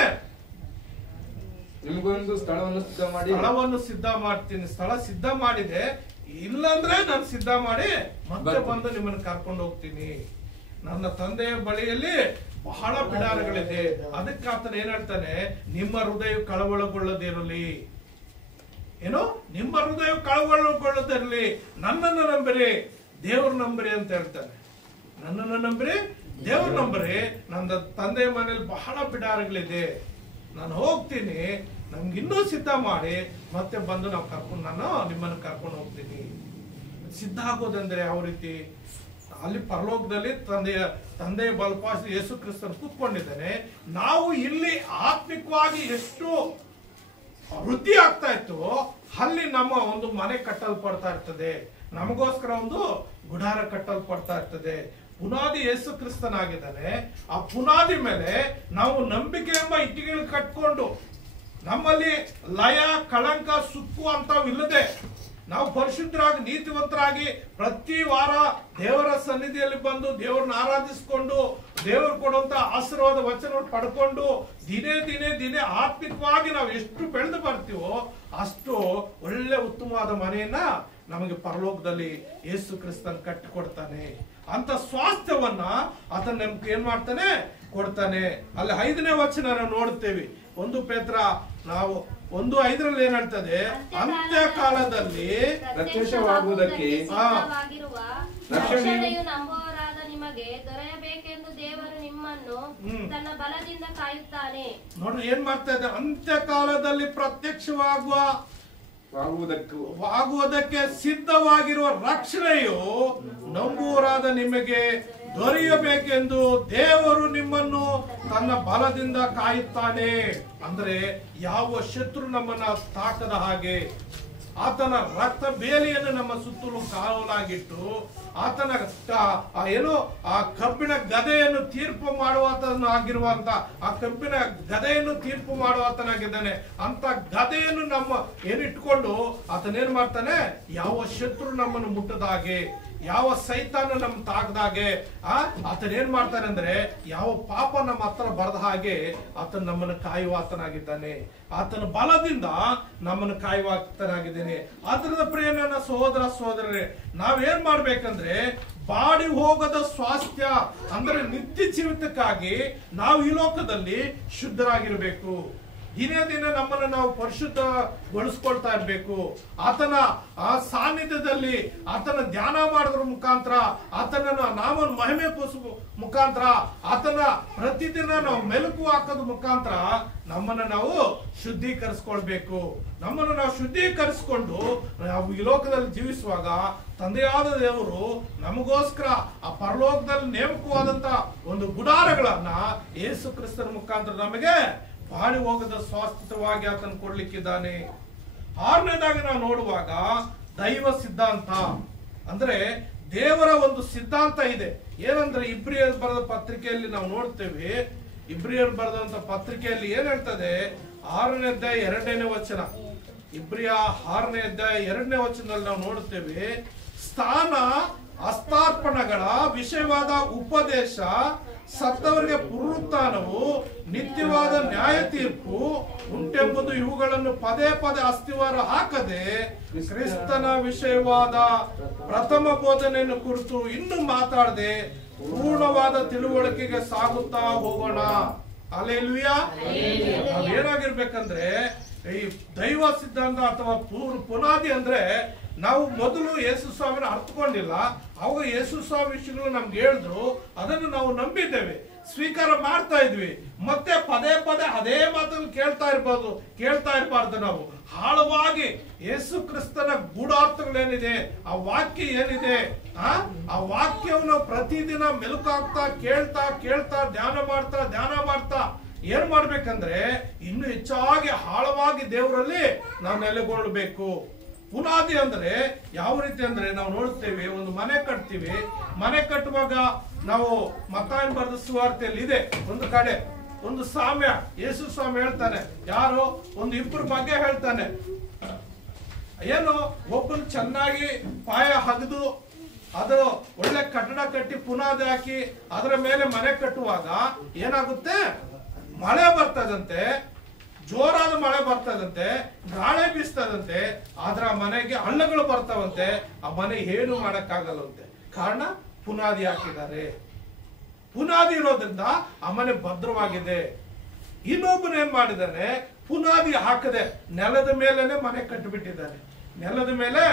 ನಿಮಗೊಂದು ಸ್ಥಳವನ್ನು ಸಿದ್ಧ ಮಾಡ್ತೀನಿ. ಸ್ಥಳ ಸಿದ್ಧ ಮಾಡಿದೆ, ಇಲ್ಲಾಂದ್ರೆ ನಾನು ಸಿದ್ಧ ಮಾಡಿ ಮತ್ತೆ ಬಂದು ನಿಮ್ಮನ್ನು ಕರ್ಕೊಂಡು ಹೋಗ್ತೀನಿ. ನನ್ನ ತಂದೆಯ ಬಳಿಯಲ್ಲಿ ಬಹಳ ಬಿಡಾರಗಳಿದೆ. ಅದಕ್ಕೆ ಆತನ ಏನ್ ಹೇಳ್ತಾನೆ? ನಿಮ್ಮ ಹೃದಯ ಕಳವಳಗೊಳ್ಳದಿರಲಿ. ಏನು? ನಿಮ್ಮ ಹೃದಯ ಕಳವಳಗೊಳ್ಳದಿರಲಿ. ನನ್ನನ್ನು ನಂಬಿರಿ, ದೇವ್ರು ನಂಬಿರಿ ಅಂತ ಹೇಳ್ತಾನೆ. ನನ್ನನ್ನು ನಂಬಿರಿ, ದೇವ್ರು ನಂಬಿರಿ. ನನ್ನ ತಂದೆಯ ಮನೆಯಲ್ಲಿ ಬಹಳ ಬಿಡಾರಗಳಿದೆ, ನಾನು ಹೋಗ್ತೀನಿ, ನಮ್ಗೆ ಇನ್ನೂ ಸಿದ್ಧ ಮಾಡಿ ಮತ್ತೆ ಬಂದು ನಾನು ನಿಮ್ಮನ್ನು ಕರ್ಕೊಂಡು ಹೋಗ್ತೀನಿ. ಸಿದ್ಧ ಆಗೋದಂದ್ರೆ ಯಾವ ರೀತಿ? ಅಲ್ಲಿ ಪರಲೋಕದಲ್ಲಿ ತಂದೆಯ ಬಲಪಾಸಿ ಯೇಸು ಕ್ರಿಸ್ತನು ಕೂತ್ಕೊಂಡಿದ್ದಾನೆ. ನಾವು ಇಲ್ಲಿ ಆತ್ಮಿಕವಾಗಿ ಎಷ್ಟು ವೃದ್ಧಿ ಆಗ್ತಾ ಇತ್ತು, ಅಲ್ಲಿ ನಮ್ಮ ಒಂದು ಮನೆ ಕಟ್ಟಲ್ಪಡ್ತಾ ಇರ್ತದೆ, ನಮಗೋಸ್ಕರ ಒಂದು ಗುಡಾರ ಕಟ್ಟಲ್ಪಡ್ತಾ ಇರ್ತದೆ. ಪುನಾದಿ ಯೇಸು ಕ್ರಿಸ್ತನಾಗಿದ್ದಾನೆ. ಆ ಪುನಾದಿ ಮೇಲೆ ನಾವು ನಂಬಿಕೆ ಎಂಬ ಇಟ್ಟಿಗೆಗಳು ಕಟ್ಕೊಂಡು ನಮ್ಮಲ್ಲಿ ಲಯ ಕಳಂಕ ಸುಕ್ಕು ಅಂತವಿಲ್ಲದೆ ನಾವು ಪರಿಶುದ್ಧರಾಗಿ ನೀತಿವಂತರಾಗಿ ಪ್ರತಿ ವಾರ ದೇವರ ಸನ್ನಿಧಿಯಲ್ಲಿ ಬಂದು ದೇವರನ್ನ ಆರಾಧಿಸಿಕೊಂಡು ದೇವರು ಕೊಡುವಂತ ಆಶೀರ್ವಾದ ವಚನವನ್ನು ಪಡ್ಕೊಂಡು ದಿನೇ ಆತ್ಮಿಕವಾಗಿ ನಾವು ಎಷ್ಟು ಬೆಳೆದು ಬರ್ತೀವೋ ಅಷ್ಟು ಒಳ್ಳೆ ಉತ್ತಮವಾದ ಮನೆಯನ್ನ ನಮಗೆ ಪರಲೋಕದಲ್ಲಿ ಯೇಸು ಕ್ರಿಸ್ತನ್ ಕಟ್ಟಿಕೊಡ್ತಾನೆ. ಅಂತ ಸ್ವಾಸ್ಥ್ಯವನ್ನ ಆತನ ನಮ್ಗೆ ಏನ್ ಮಾಡ್ತಾನೆ? ಕೊಡ್ತಾನೆ. ಅಲ್ಲಿ 5ನೇ ವಚನ ನಾವು ನೋಡ್ತೇವೆ. 1 ಪೇತ್ರ ನಾವು 1:5 ಏನ್ ಹೇಳ್ತದೆ? ಅಂತ್ಯ ಕಾಲದಲ್ಲಿ ಪ್ರತ್ಯಕ್ಷವಾಗುವುದಕ್ಕೆ ರಕ್ಷಣೆಯು ನಂಬುವವರಾದ ನಿಮಗೆ ದೊರೆಯಬೇಕೆಂದು ದೇವರು ನಿಮ್ಮನ್ನು ತನ್ನ ಬಲದಿಂದ ಕಾಯುತ್ತಾನೆ. ನೋಡ್ರಿ ಏನ್ ಮಾಡ್ತಾ ಇದ್ದಾರೆ? ಅಂತ್ಯ ಕಾಲದಲ್ಲಿ ಆಗುವುದಕ್ಕೆ ಸಿದ್ಧವಾಗಿರುವ ರಕ್ಷಣೆಯು ನಂಬುವರಾದ ನಿಮಗೆ ದೊರೆಯಬೇಕೆಂದು ದೇವರು ನಿಮ್ಮನ್ನು ತನ್ನ ಬಲದಿಂದ ಕಾಯುತ್ತಾನೆ. ಅಂದ್ರೆ ಯಾವ ಶತ್ರು ನಮ್ಮನ್ನ ತಾಕದ ಹಾಗೆ ಆತನ ರಕ್ತ ಬೇಲಿಯನ್ನು ನಮ್ಮ ಸುತ್ತಲೂ ಕಾವಲಾಗಿಟ್ಟು ಆತನ ಏನು ಆ ಕಬ್ಬಿಣ ಗದೆಯನ್ನು ತೀರ್ಪು ಮಾಡುವಾತನಾಗಿರುವಂತ ಆ ಕಬ್ಬಿಣ ಗದೆಯನ್ನು ತೀರ್ಪು ಮಾಡುವಾತನಾಗಿದ್ದಾನೆ. ಅಂತ ಗದೆಯನ್ನು ನಮ್ಮ ಏನಿಟ್ಕೊಂಡು ಆತನೇನ್ ಮಾಡ್ತಾನೆ? ಯಾವ ಶತ್ರು ನಮ್ಮನ್ನು ಮುಟ್ಟದ ಹಾಗೆ, ಯಾವ ಸೈತಾನ ನಮ್ಮ ತಾಗದಾಗೆ ಆತನ ಏನ್ ಮಾಡ್ತಾನೆ ಅಂದ್ರೆ ಯಾವ ಪಾಪ ನಮ್ಮ ಹತ್ರ ಬರದ ಹಾಗೆ ಆತನ ನಮ್ಮನ್ನು ಕಾಯುವಾತನಾಗಿದ್ದಾನೆ. ಆತನ ಬಲದಿಂದ ನಮ್ಮನ್ನು ಕಾಯುವಾತನಾಗಿದ್ದೇನೆ. ಆತನ ಪ್ರಿಯ ನನ್ನ ಸಹೋದರರೇ, ನಾವೇನ್ ಮಾಡ್ಬೇಕಂದ್ರೆ ಬಾಡಿ ಹೋಗದ ಸ್ವಾಸ್ಥ್ಯ ಅಂದ್ರೆ ನಿತ್ಯ ಜೀವಿತಕ್ಕಾಗಿ ನಾವು ಈ ಲೋಕದಲ್ಲಿ ಶುದ್ಧರಾಗಿರ್ಬೇಕು. ದಿನೇ ದಿನ ನಮ್ಮನ್ನು ನಾವು ಪರಿಶುದ್ಧಗೊಳಿಸ್ಕೊಳ್ತಾ ಇರ್ಬೇಕು. ಆತನ ಆ ಸಾನ್ನಿಧ್ಯದಲ್ಲಿ ಆತನ ಧ್ಯಾನ ಮಾಡೋದ್ರ ಮುಖಾಂತರ, ಆತನ ನಾಮನ ಮಹಿಮೆ ಪಡಿಸುವ ಮುಖಾಂತರ, ಆತನ ಪ್ರತಿದಿನ ನಾವು ಮೆಲುಕು ಹಾಕೋದ್ ಮುಖಾಂತರ ನಮ್ಮನ್ನ ನಾವು ಶುದ್ಧೀಕರಿಸ್ಕೊಳ್ಬೇಕು. ನಮ್ಮನ್ನು ನಾವು ಶುದ್ಧೀಕರಿಸಿಕೊಂಡು ನಾವು ಈ ಲೋಕದಲ್ಲಿ ಜೀವಿಸುವಾಗ ತಂದೆಯಾದ ದೇವರು ನಮಗೋಸ್ಕರ ಆ ಪರಲೋಕದಲ್ಲಿ ನೇಮಕವಾದಂತ ಒಂದು ಗುಡಾರಗಳನ್ನ ಯೇಸು ಕ್ರಿಸ್ತನ ಮುಖಾಂತರ ನಮಗೆ ಬಾಳಿ ಹೋಗದ ಸ್ವಾಸ್ಥ್ಯವಾಗಿ ಆತನು ಕೊಡ್ಲಿಕ್ಕಿದ್ದಾನೆ. 6ನೇದಾಗಿ ನಾವು ನೋಡುವಾಗ ದೈವ ಸಿದ್ಧಾಂತ, ಅಂದ್ರೆ ದೇವರ ಒಂದು ಸಿದ್ಧಾಂತ ಇದೆ. ಏನಂದ್ರೆ ಇಬ್ರಿಯರ್ ಬರೆದ ಪತ್ರಿಕೆಯಲ್ಲಿ ನಾವು ನೋಡ್ತೇವೆ. ಇಬ್ರಿಯರ್ ಬರೆದಂತ ಪತ್ರಿಕೆಯಲ್ಲಿ ಏನ್ ಹೇಳ್ತದೆ, 6ನೇ ಅಧ್ಯಾಯ 2ನೇ ವಚನ, ಇಬ್ರಿಯ 6ನೇ ಅಧ್ಯಾಯ 2ನೇ ವಚನದಲ್ಲಿ ನಾವು ನೋಡುತ್ತೇವೆ, ಸ್ಥಾನ ಅಸ್ತಾರ್ಪಣಗಳ ವಿಷಯವಾದ ಉಪದೇಶ, ಸತ್ತವರಿಗೆ ಪುನರುತ್ಥಾನವು, ನಿತ್ಯವಾದ ನ್ಯಾಯ ತೀರ್ಪು ಉಂಟೆಂಬುದು ಇವುಗಳನ್ನು ಪದೇ ಪದೇ ಅಸ್ತಿವಾರ ಹಾಕದೆ ಕ್ರಿಸ್ತನ ವಿಷಯವಾದ ಪ್ರಥಮ ಬೋಧನೆಯನ್ನು ಕುರಿತು ಇನ್ನು ಮಾತಾಡದೆ ಪೂರ್ಣವಾದ ತಿಳುವಳಿಕೆಗೆ ಸಾಗುತ್ತಾ ಹೋಗೋಣ. ಹಲ್ಲೆಲೂಯಾ. ನಾವೇನಾಗಿರ್ಬೇಕಂದ್ರೆ ಈ ದೈವ ಸಿದ್ಧಾಂತ ಅಥವಾ ಪುನಾದಿ ಅಂದ್ರೆ ನಾವು ಮೊದಲು ಯೇಸು ಸ್ವಾಮಿನ ಅರ್ಥಕೊಂಡಿಲ್ಲ, ಅವಾಗ ಯೇಸು ಸ್ವಾಮಿ ವಿಷಯಗಳು ನಮ್ಗೆ ಹೇಳಿದ್ರು, ಅದನ್ನು ನಾವು ನಂಬಿದ್ದೇವೆ, ಸ್ವೀಕಾರ ಮಾಡ್ತಾ ಇದ್ವಿ. ಮತ್ತೆ ಪದೇ ಪದೇ ಅದೇ ಮಾತನ್ನು ಕೇಳ್ತಾ ಇರಬಾರ್ದು. ನಾವು ಆಳವಾಗಿ ಯೇಸು ಕ್ರಿಸ್ತನ ಗೂಢಾರ್ಥಗಳೇನಿದೆ, ಆ ವಾಕ್ಯ ಏನಿದೆ, ಆ ವಾಕ್ಯವನ್ನು ಪ್ರತಿದಿನ ಮೆಲುಕಾಗ್ತಾ ಕೇಳ್ತಾ ಧ್ಯಾನ ಮಾಡ್ತಾ ಏನ್ ಮಾಡ್ಬೇಕಂದ್ರೆ ಇನ್ನು ಹೆಚ್ಚಾಗಿ ಆಳವಾಗಿ ದೇವರಲ್ಲಿ ನಾವು ನೆಲೆಗೊಳ್ಳಬೇಕು. ಪುನಾದಿ ಅಂದ್ರೆ ಯಾವ ರೀತಿ ಅಂದ್ರೆ ನಾವು ನೋಡ್ತೇವೆ, ಒಂದು ಮನೆ ಕಟ್ತೀವಿ. ಮನೆ ಕಟ್ಟುವಾಗ ನಾವು ಮತ್ತಾಯನ ಬರೆದ ಸುವಾರ್ತೆಯಲ್ಲಿ ಇದೆ, ಒಂದು ಕಡೆ ಒಂದು ಸಾಮ್ಯ ಯೇಸು ಸ್ವಾಮಿ ಹೇಳ್ತಾನೆ, ಯಾರು ಒಂದು ಇಬ್ಬರು ಬಗ್ಗೆ ಹೇಳ್ತಾನೆ. ಏನು, ಒಬ್ಬರು ಚೆನ್ನಾಗಿ ಪಾಯ ಹಗದು ಅದು ಒಳ್ಳೆ ಕಟ್ಟಡ ಕಟ್ಟಿ ಪುನಾದಿ ಹಾಕಿ ಅದರ ಮೇಲೆ ಮನೆ ಕಟ್ಟುವಾಗ ಏನಾಗುತ್ತೆ, ಮಳೆ ಬರ್ತದಂತೆ, ಜೋರಾದ ಮಳೆ ಬರ್ತದಂತೆ, ಗಾಳಿ ಬೀಸ್ತದಂತೆ, ಆದ್ರ ಆ ಮನೆಗೆ ಹಳ್ಳಗಳು ಬರ್ತಾವಂತೆ, ಆ ಮನೆ ಏನು ಮಾಡಕ್ಕಾಗಲ್ಲಂತೆ. ಕಾರಣ ಪುನಾದಿ ಹಾಕಿದ್ದಾರೆ. ಪುನಾದಿ ಇರೋದ್ರಿಂದ ಆ ಮನೆ ಭದ್ರವಾಗಿದೆ. ಇನ್ನೊಬ್ಬನ ಏನ್ ಮಾಡಿದಾನೆ, ಪುನಾದಿ ಹಾಕದೆ ನೆಲದ ಮೇಲೆನೆ ಮನೆ ಕಟ್ಟಿಬಿಟ್ಟಿದ್ದಾನೆ. ನೆಲದ ಮೇಲೆ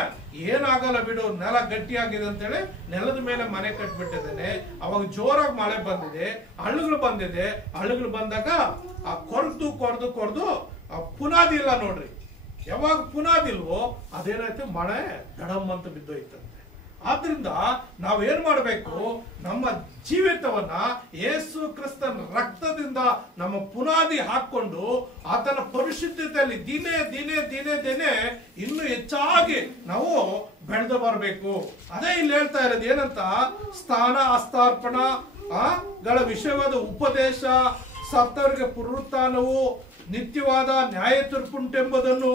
ಏನಾಗಲ್ಲ ಬಿಡು, ನೆಲ ಗಟ್ಟಿಯಾಗಿದೆ ಅಂತೇಳಿ ನೆಲದ ಮೇಲೆ ಮನೆ ಕಟ್ಬಿಟ್ಟಿದ್ದಾನೆ. ಅವಾಗ ಜೋರಾಗಿ ಮಳೆ ಬಂದಿದೆ, ಹಳ್ಳಗಳು ಬಂದಾಗ ಆ ಕೊರ್ದು ಆ ಪುನಾದಿ ಇಲ್ಲ ನೋಡ್ರಿ. ಯಾವಾಗ ಪುನಾದಿ ಇಲ್ವೋ ಅದೇನಾಯ್ತು, ಮಳೆ ದಡಮ್ ಅಂತ ಬಿದ್ದೋಯ್ತಂತೆ. ಆದ್ರಿಂದ ನಾವೇನ್ ಮಾಡ್ಬೇಕು, ನಮ್ಮ ಜೀವಿತವನ್ನ ಯೇಸು ಕ್ರಿಸ್ತನ ರಕ್ತದಿಂದ ನಮ್ಮ ಪುನಾದಿ ಹಾಕೊಂಡು ಆತನ ಪರಿಶುದ್ಧತೆಯಲ್ಲಿ ದಿನೇ ಇನ್ನು ಹೆಚ್ಚಾಗಿ ನಾವು ಬೆಳೆದು ಬರಬೇಕು. ಅದೇ ಇಲ್ಲಿ ಹೇಳ್ತಾ ಇರೋದು ಏನಂತ, ಸ್ಥಾನ ಅಸ್ತಾರ್ಪಣ ಗಳ ವಿಷಯವಾದ ಉಪದೇಶ, ಸತ್ತವರಿಗೆ ಪುನರುತ್ಥಾನವು, ನಿತ್ಯವಾದ ನ್ಯಾಯ ತೀರ್ಪುಂಟೆಂಬುದನ್ನು